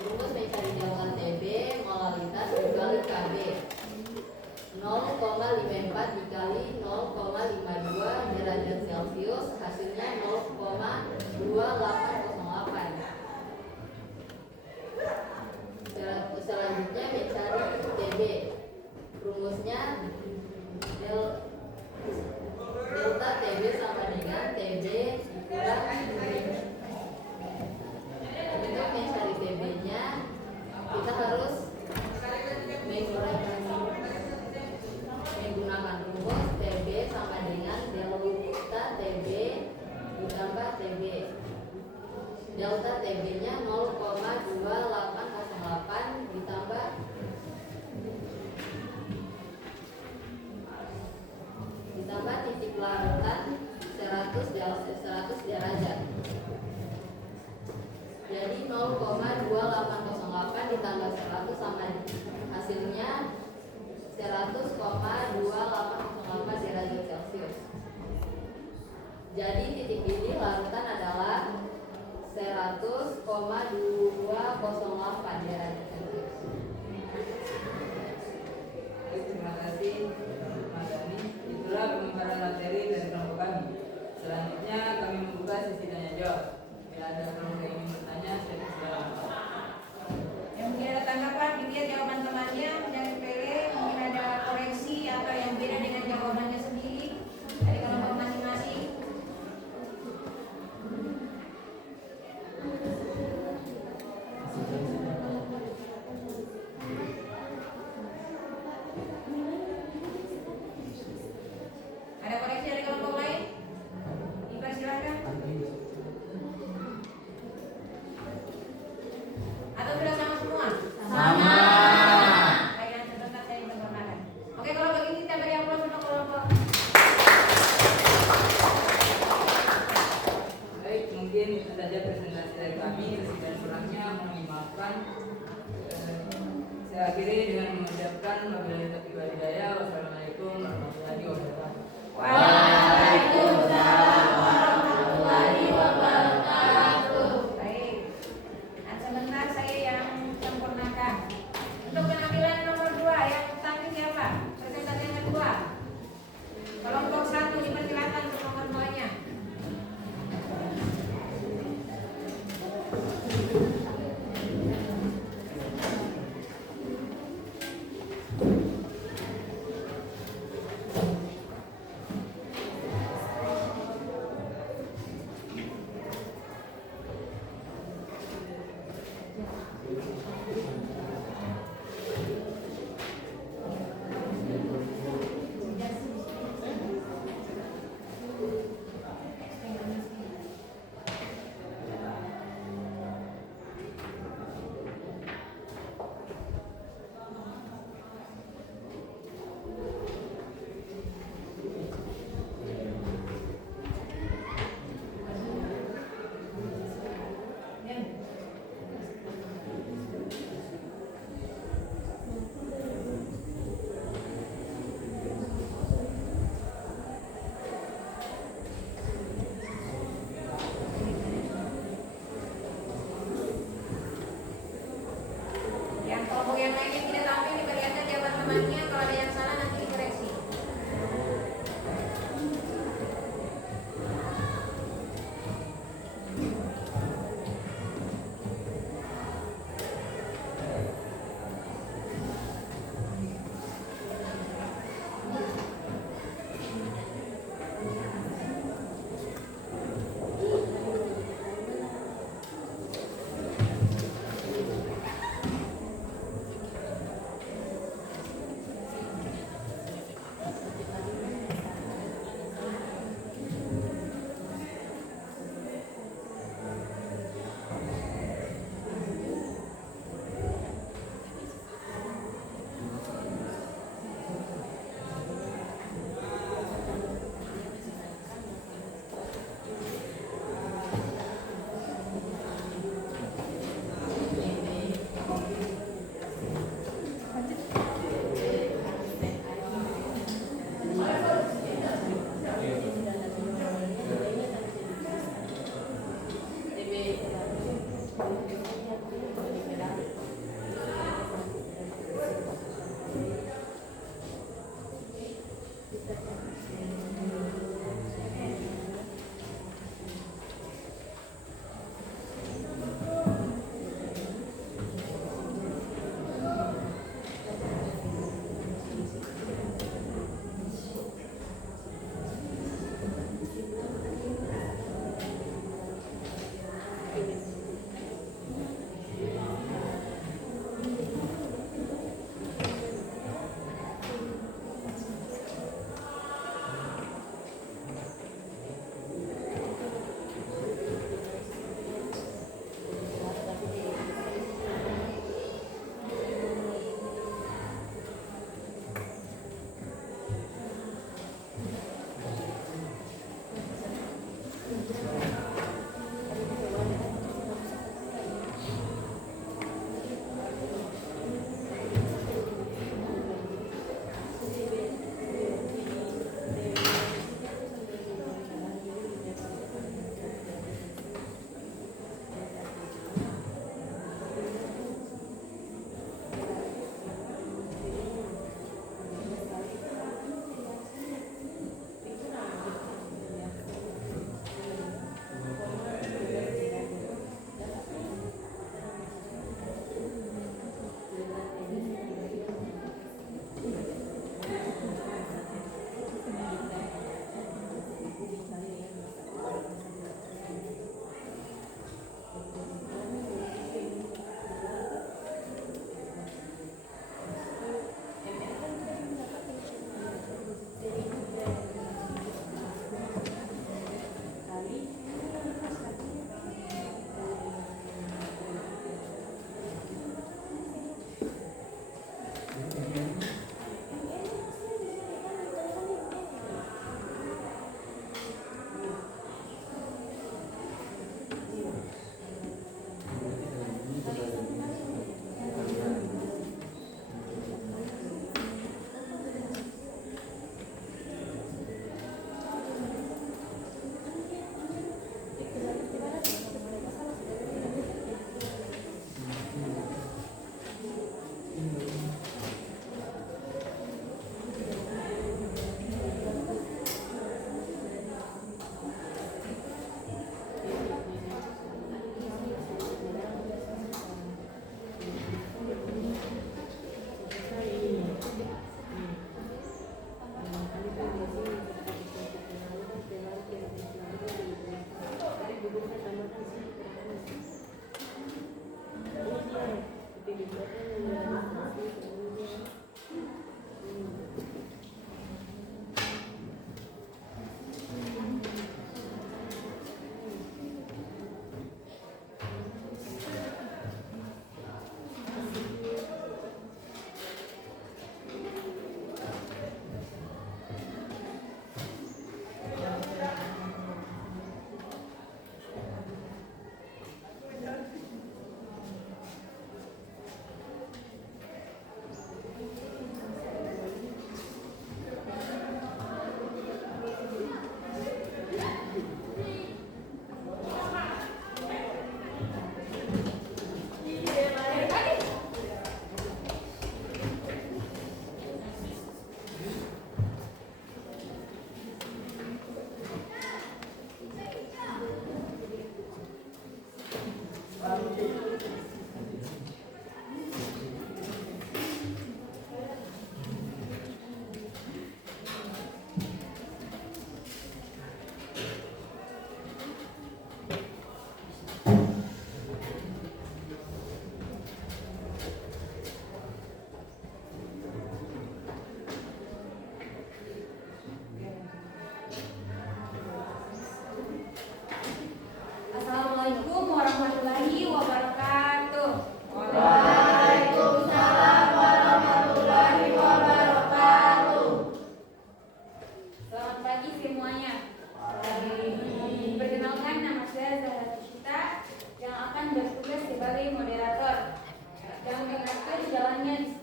Rumus mencari delta Tb molaritas dikali Kb. 0,54 dikali 0,52 derajat Celcius, hasilnya 0,2808. Selanjutnya mencari Tb. Rumusnya delta Tb sama dengan Tb dikurang Untuk mencari Tb-nya kita harus menggunakan rumus Tb sama dengan delta Tb ditambah Tb. Delta Tb-nya 0,2808 ditambah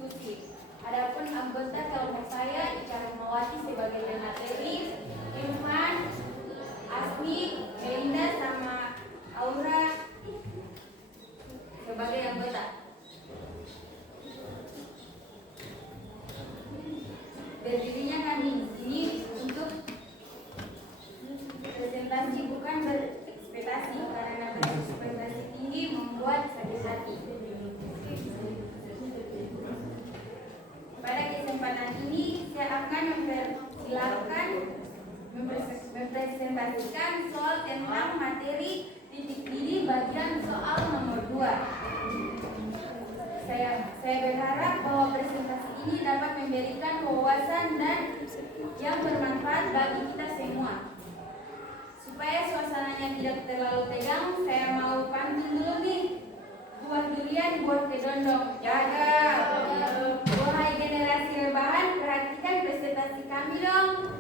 diskusi. Adapun anggota kelompok saya Ica Rahmawati sebagai materi, Irfan, Asmi, Belinda sama Aura sebagai anggota. Berdirinya kami ini untuk presentasi, bukan berekspektasi, karena berekspektasi tinggi membuat sakit hati. Pada kesempatan ini saya akan mempersilahkan mempresentasikan soal tentang materi titik didih bagian soal nomor 2. Saya berharap bahwa presentasi ini dapat memberikan wawasan dan yang bermanfaat bagi kita semua. Supaya suasananya tidak terlalu tegang, saya mau pantun dulu nih. Buah durian, buah kedondong, jaga. Wahai generasi rebahan, perhatikan presentasi kami dong.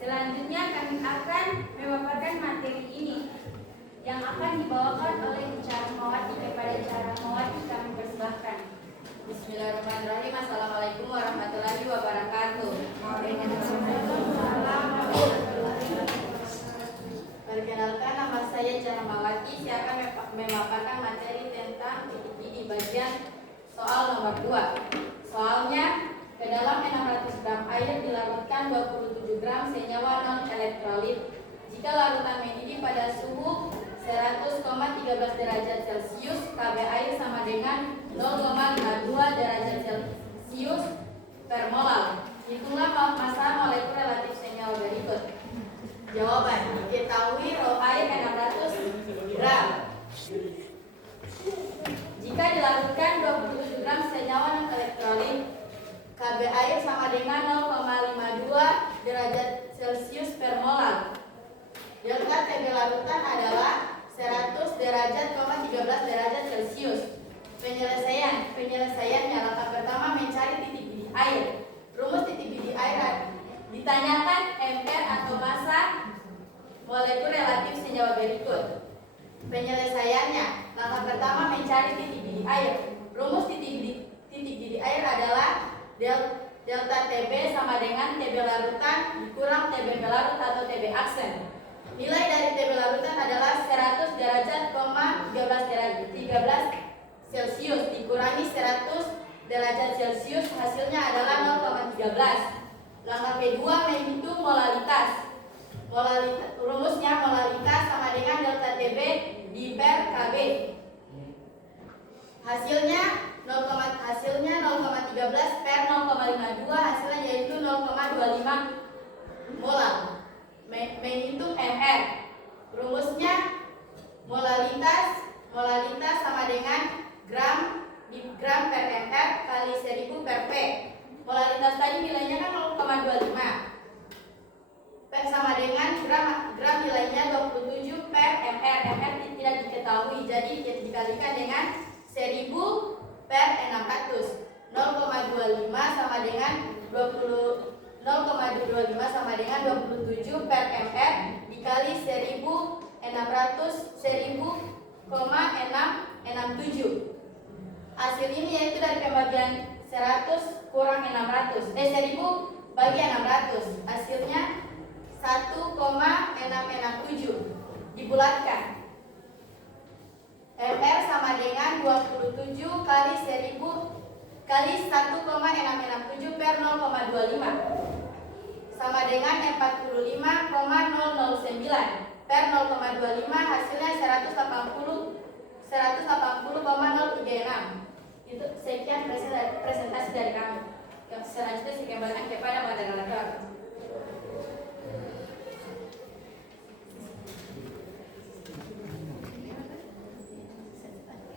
Selanjutnya kami akan memaparkan materi ini yang akan dibawakan oleh Ica Rahmawati. Kepada Ica Rahmawati kami persembahkan. Bismillahirrahmanirrahim. Assalamualaikum warahmatullahi wabarakatuh. Perkenalkan, nama saya Ica Rahmawati. Saya akan memaparkan materi tentang titik didih bagian soal nomor 2. Soalnya, ke dalam 600 gram air dilarutkan 27 gram senyawa non-elektrolit. Jika larutan mendidih pada suhu 100,13 derajat Celcius, KB air sama dengan 0,52 derajat Celcius per molar. Hitunglah massa molekul relatif senyawa berikut. Jawaban: diketahui rho air 600 gram. Jika dilarutkan 27 gram senyawa non-elektrolit, KB air sama dengan 0,52 derajat Celcius per molar. Delta TB larutan adalah 100 derajat, 13 derajat Celcius. Penyelesaiannya, langkah pertama mencari titik didih air. Rumus titik didih air ditanyakan MR atau massa molekul relatif senyawa berikut. Penyelesaiannya, langkah pertama mencari titik didih air. Rumus titik didih air adalah delta TB sama dengan TB larutan dikurang TB pelarut atau TB aksen. Nilai dari TB larutan adalah 100 derajat, 13 Celcius dikurangi 100 derajat Celcius, hasilnya adalah 0,13. Langkah kedua menghitung molalitas. Rumusnya molalitas sama dengan delta TB di per KB. Hasilnya 0,13 per 0,52, hasilnya yaitu 0,25 molar. Menghitung MR. Rumusnya molalitas sama dengan gram per MR kali 1000 per P. Molalitas tadi nilainya kan 0,25. P sama dengan gram nilainya 27 per MR. MR tidak diketahui, jadi dikalikan dengan 1000 per 600. 0,25 sama dengan 27 per MR dikali 1000,667. Hasil ini yaitu dari pembagian 100 kurang 600. 1000 bagi 600. Hasilnya 1,667. Dibulatkan. MR sama dengan 27 kali 1000 kali 1,667 per 0,25 sama dengan 45,009 per 0,25, hasilnya 180,036. Itu sekian presentasi dari kami. Yang selanjutnya saya kembalikan kepada moderator.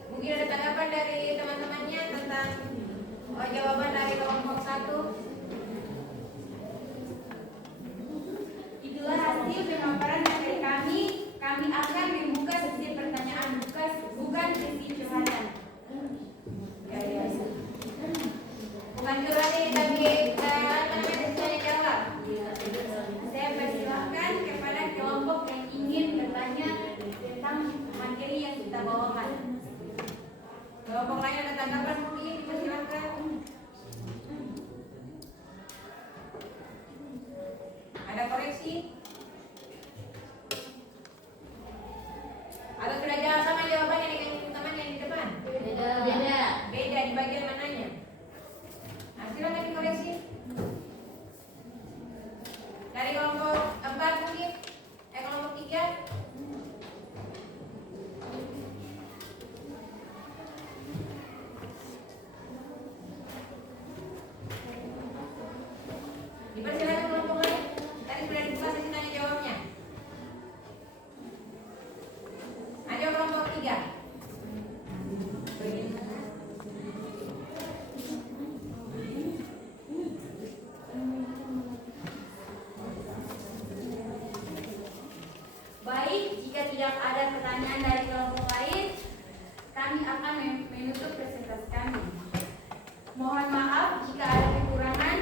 Mungkin ada tanggapan dari teman-temannya tentang jawaban dari kelompok 1. Itulah hasil pemaparan materi kami. Kami akan membuka sesi pertanyaan bukan sesi curhatan. Bukan curhat nih, tapi tanya jawab. Saya persilahkan kepada kelompok yang ingin bertanya tentang materi yang kita bawakan. Kelompok lain ada tanggapan mungkin, dipersilakan. Ada koreksi? Atau sudah jawab sama jawabannya dengan teman yang di depan? Beda. Beda di bagian mananya? Nah, silakan dikoreksi. Dari kelompok 4 mungkin? Kelompok 3? Dipersilakan kelompok lain. Tadi sudah dibuka sesi tanya jawabnya. Ayo kelompok 3. Baik, jika tidak ada pertanyaan dari kelompok lain, kami akan menutup presentasi kami. Mohon maaf jika ada kekurangan,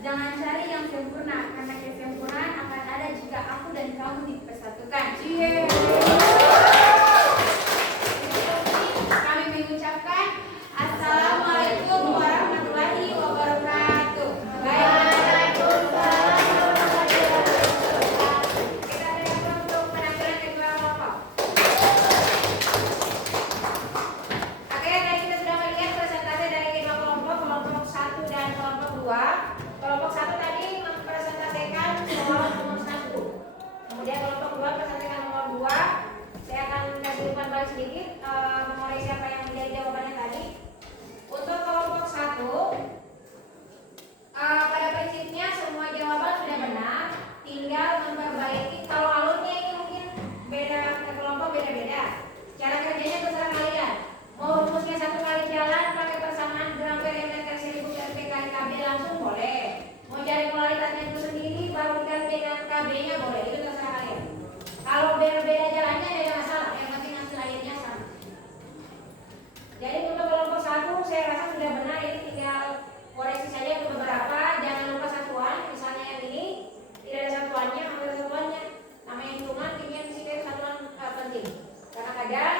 jangan cari yang sempurna, karena kesempurnaan akan ada jika aku dan kamu dipersatukan. Kami mengucapkan Assalamualaikum warahmatullahi wabarakatuh. Kita silakan untuk penampilan kedua kelompok. Oke, tadi kita sudah melihat presentasi dari kedua kelompok, kelompok 1 dan kelompok 2. Kelompok 1 tadi mempresentasikan soal nomor 1. Kemudian kelompok 2 presentasikan nomor 2. Saya akan kasih umpan balik sedikit mengoreksi siapa yang menjadi jawabannya tadi. Untuk kelompok 1, pada prinsipnya semua jawaban sudah benar, tinggal memperbaiki. Kalau alurnya ini mungkin beda, ke kelompok beda-beda. Cara kerjanya terserah kalian. Mau rumusnya 1 kali jalan pakai persamaan gram per meter per 1000 per P kali KB langsung boleh. Mau cari polaritasnya itu sendiri baru dikali dengan KB-nya boleh. Itu terserah kalian. Kalau berbeda jalannya tidak ada masalah. Yang penting hasil akhirnya sama. Jadi untuk kelompok 1 saya rasa sudah benar. Ini tinggal koreksi saja ke beberapa. Jangan lupa satuan. Misalnya yang ini tidak ada satuannya, ambil satuannya. Namanya hitungan, kimia, fisika itu satuan penting. Karena kadang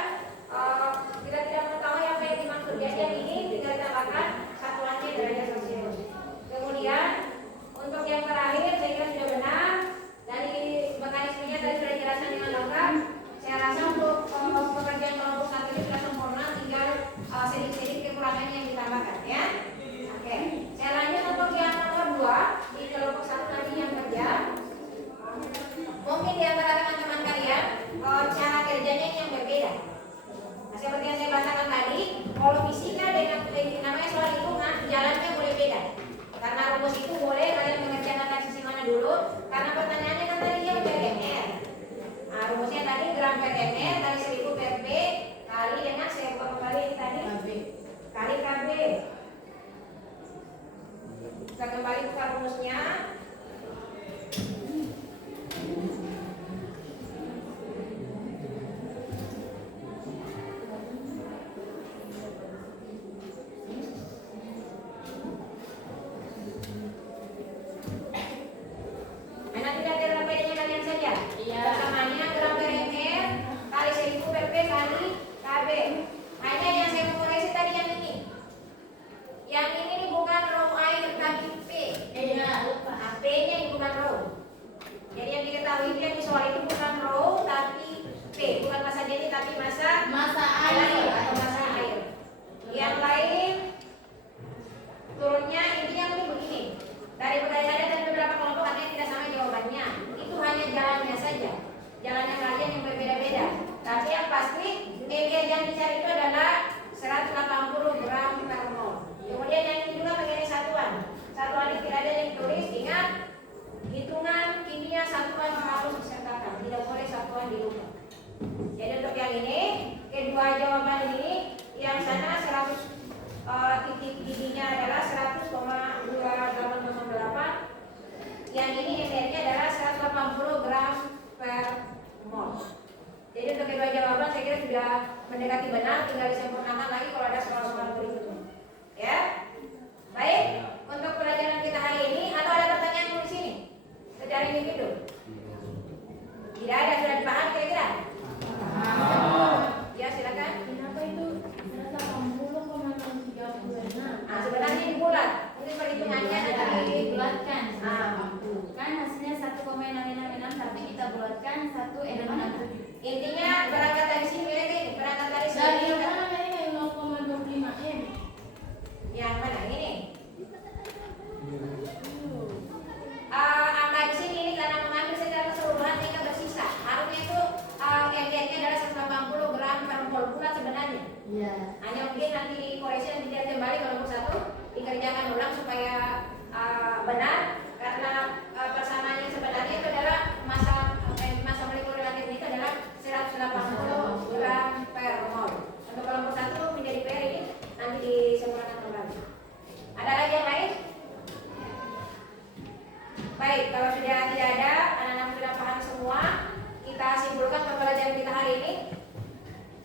kita tidak mengetahui apa yang dimaksud. Jadi yang ini tinggal ditambahkan satuannya derajat Celcius. Kemudian untuk yang terakhir saya kira sudah benar. Dari mekanismenya tadi sudah dijelaskan dengan lengkap. Saya rasa untuk pekerjaan kelompok 1 ini sudah sempurna. Tinggal sedikit-sedikit kekurangannya yang ditambahkan ya. Oke, saya lanjut untuk yang nomor 2 di kelompok 1 tadi yang kerja. Mungkin di antara teman-teman kalian cara kerjanya ini yang berbeda. Nah, seperti yang saya bahasakan tadi, kalau fisika dengan namanya soal hitungan, jalannya boleh beda. Karena rumus itu boleh kalian mengerjakan dari sisi mana dulu. Karena pertanyaannya kan tadi dia per mr. Nah, rumusnya tadi gram per mr kali 1000 per P kali dengan saya buat kembali ini tadi kali KB. Kita kembali buka rumusnya. Nanti dari rapidnya kalian saja. Iya. Persamaannya gram per mr kali 1000 per P kali KB. Hanya yang saya mau koreksi tadi yang ini. Yang ini nih bukan row air tapi P. Lupa. Nah, P-nya ini bukan row. Jadi yang diketahui dia di soal itu bukan row tapi P, bukan massa jadi tapi massa air. atau massa air. Yang lain turunnya intinya mungkin begini. Dari pertanyaan dan beberapa kelompok katanya tidak sama jawabannya. Itu hanya jalannya saja. Jalannya kalian yang berbeda-beda. Tapi yang pasti media yang dicari itu adalah 180 gram per mol. Kemudian yang ini juga mengenai satuan. Satuan ini tidak ada yang ditulis. Ingat, hitungan kimia satuan harus disertakan. Tidak boleh satuan dilupa. Jadi untuk yang ini, kedua jawaban ini, yang sana 100 titik giginya adalah 100,2808. Yang ini NR-nya adalah 180 gram per mol. Jadi untuk kedua jawaban saya kira sudah mendekati benar, tinggal disempurnakan lagi kalau ada soal-soal berikutnya. Ya, baik. Untuk pelajaran kita hari ini, atau ada pertanyaan di sini? Secara individu? Tidak ada, sudah dipahami kira-kira? Hanya mungkin nanti dikoreksi dan dilihat kembali kelompok 1 dikerjakan ulang supaya benar, karena persamaannya sebenarnya itu adalah masa molekul relatif itu adalah 180 gram per mol. Untuk kelompok 1 menjadi PR ini nanti disempurnakan kembali. Ada lagi yang lain? Baik, kalau sudah tidak ada, anak-anak sudah paham semua, kita simpulkan pembelajaran kita hari ini.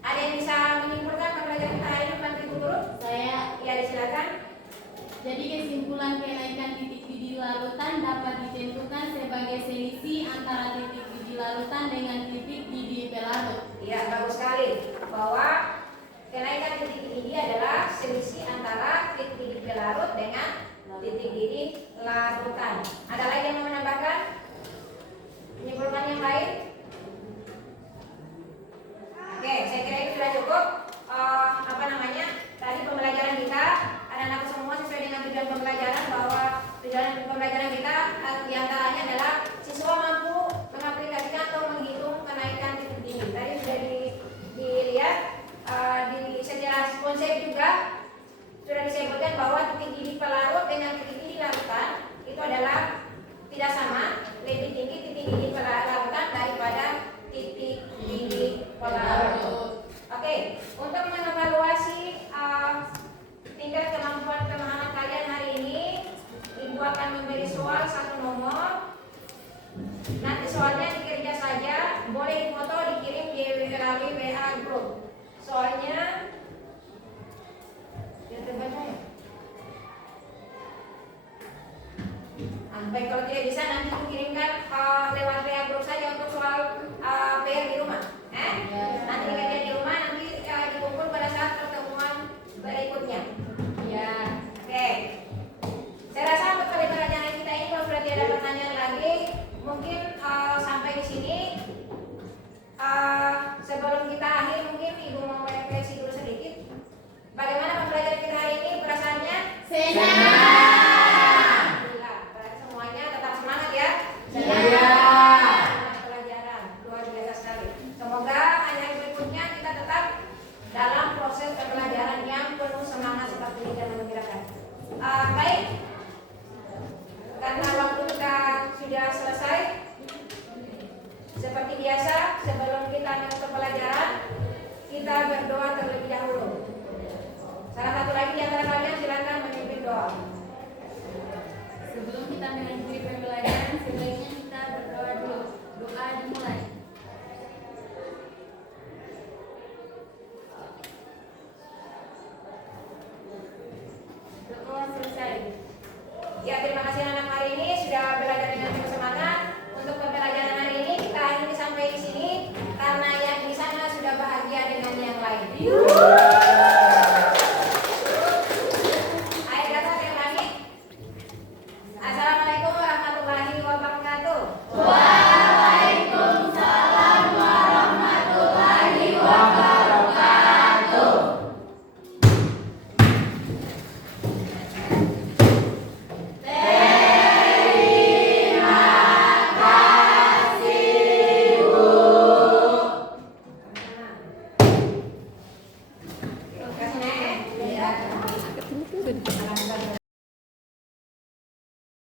Ada yang bisa menyimpulkan pembelajaran kita hari ini, Bantu Ibu Guru? Saya. Ya, disilakan. Jadi kesimpulan kenaikan titik didih larutan dapat ditentukan sebagai selisih antara titik didih larutan dengan titik didih pelarut. Iya, bagus sekali. Bahwa kenaikan titik didih adalah selisih antara titik didih pelarut dengan titik didih larutan. Ada lagi yang mau menambahkan? Menyimpulkan yang lain? Oke, saya kira itu sudah cukup. Tadi pembelajaran kita, anak-anak semua sesuai dengan tujuan pembelajaran, bahwa tujuan pembelajaran kita diantaranya adalah siswa mampu mengaplikasikan atau menghitung kenaikan titik didih. Tadi sudah dilihat secara konsep juga sudah disebutkan bahwa titik didih pelarut dengan titik didih larutan itu adalah tidak sama, lebih tinggi titik didih larutan daripada titik didih pelarut. Oke, untuk mengevaluasi tingkat kemampuan pemahaman kalian hari ini, Ibu akan memberi soal 1 nomor. Nanti soalnya dikerja saja, boleh difoto, dikirim melalui WA group. Soalnya ya terbaca ya. Baik, kalau tidak bisa nanti dikirimkan lewat WA group saja untuk soal PR di rumah. Nanti kerja di rumah, nanti dikumpul pada saat pertemuan berikutnya. Ya. Oke. Saya rasa untuk kali pelajaran kita ini, kalau sudah tidak ada pertanyaan lagi, mungkin sampai di sini. Sebelum kita akhir, mungkin Ibu mau refleksi dulu sedikit. Bagaimana pembelajaran kita hari ini? Perasaannya? Alhamdulillah. Berarti semuanya tetap semangat ya. Pelajaran luar biasa sekali. Semoga hari berikutnya kita tetap dalam proses pembelajaran yang penuh semangat seperti ini dan menggerakkan. Baik, karena waktu kita sudah selesai, seperti biasa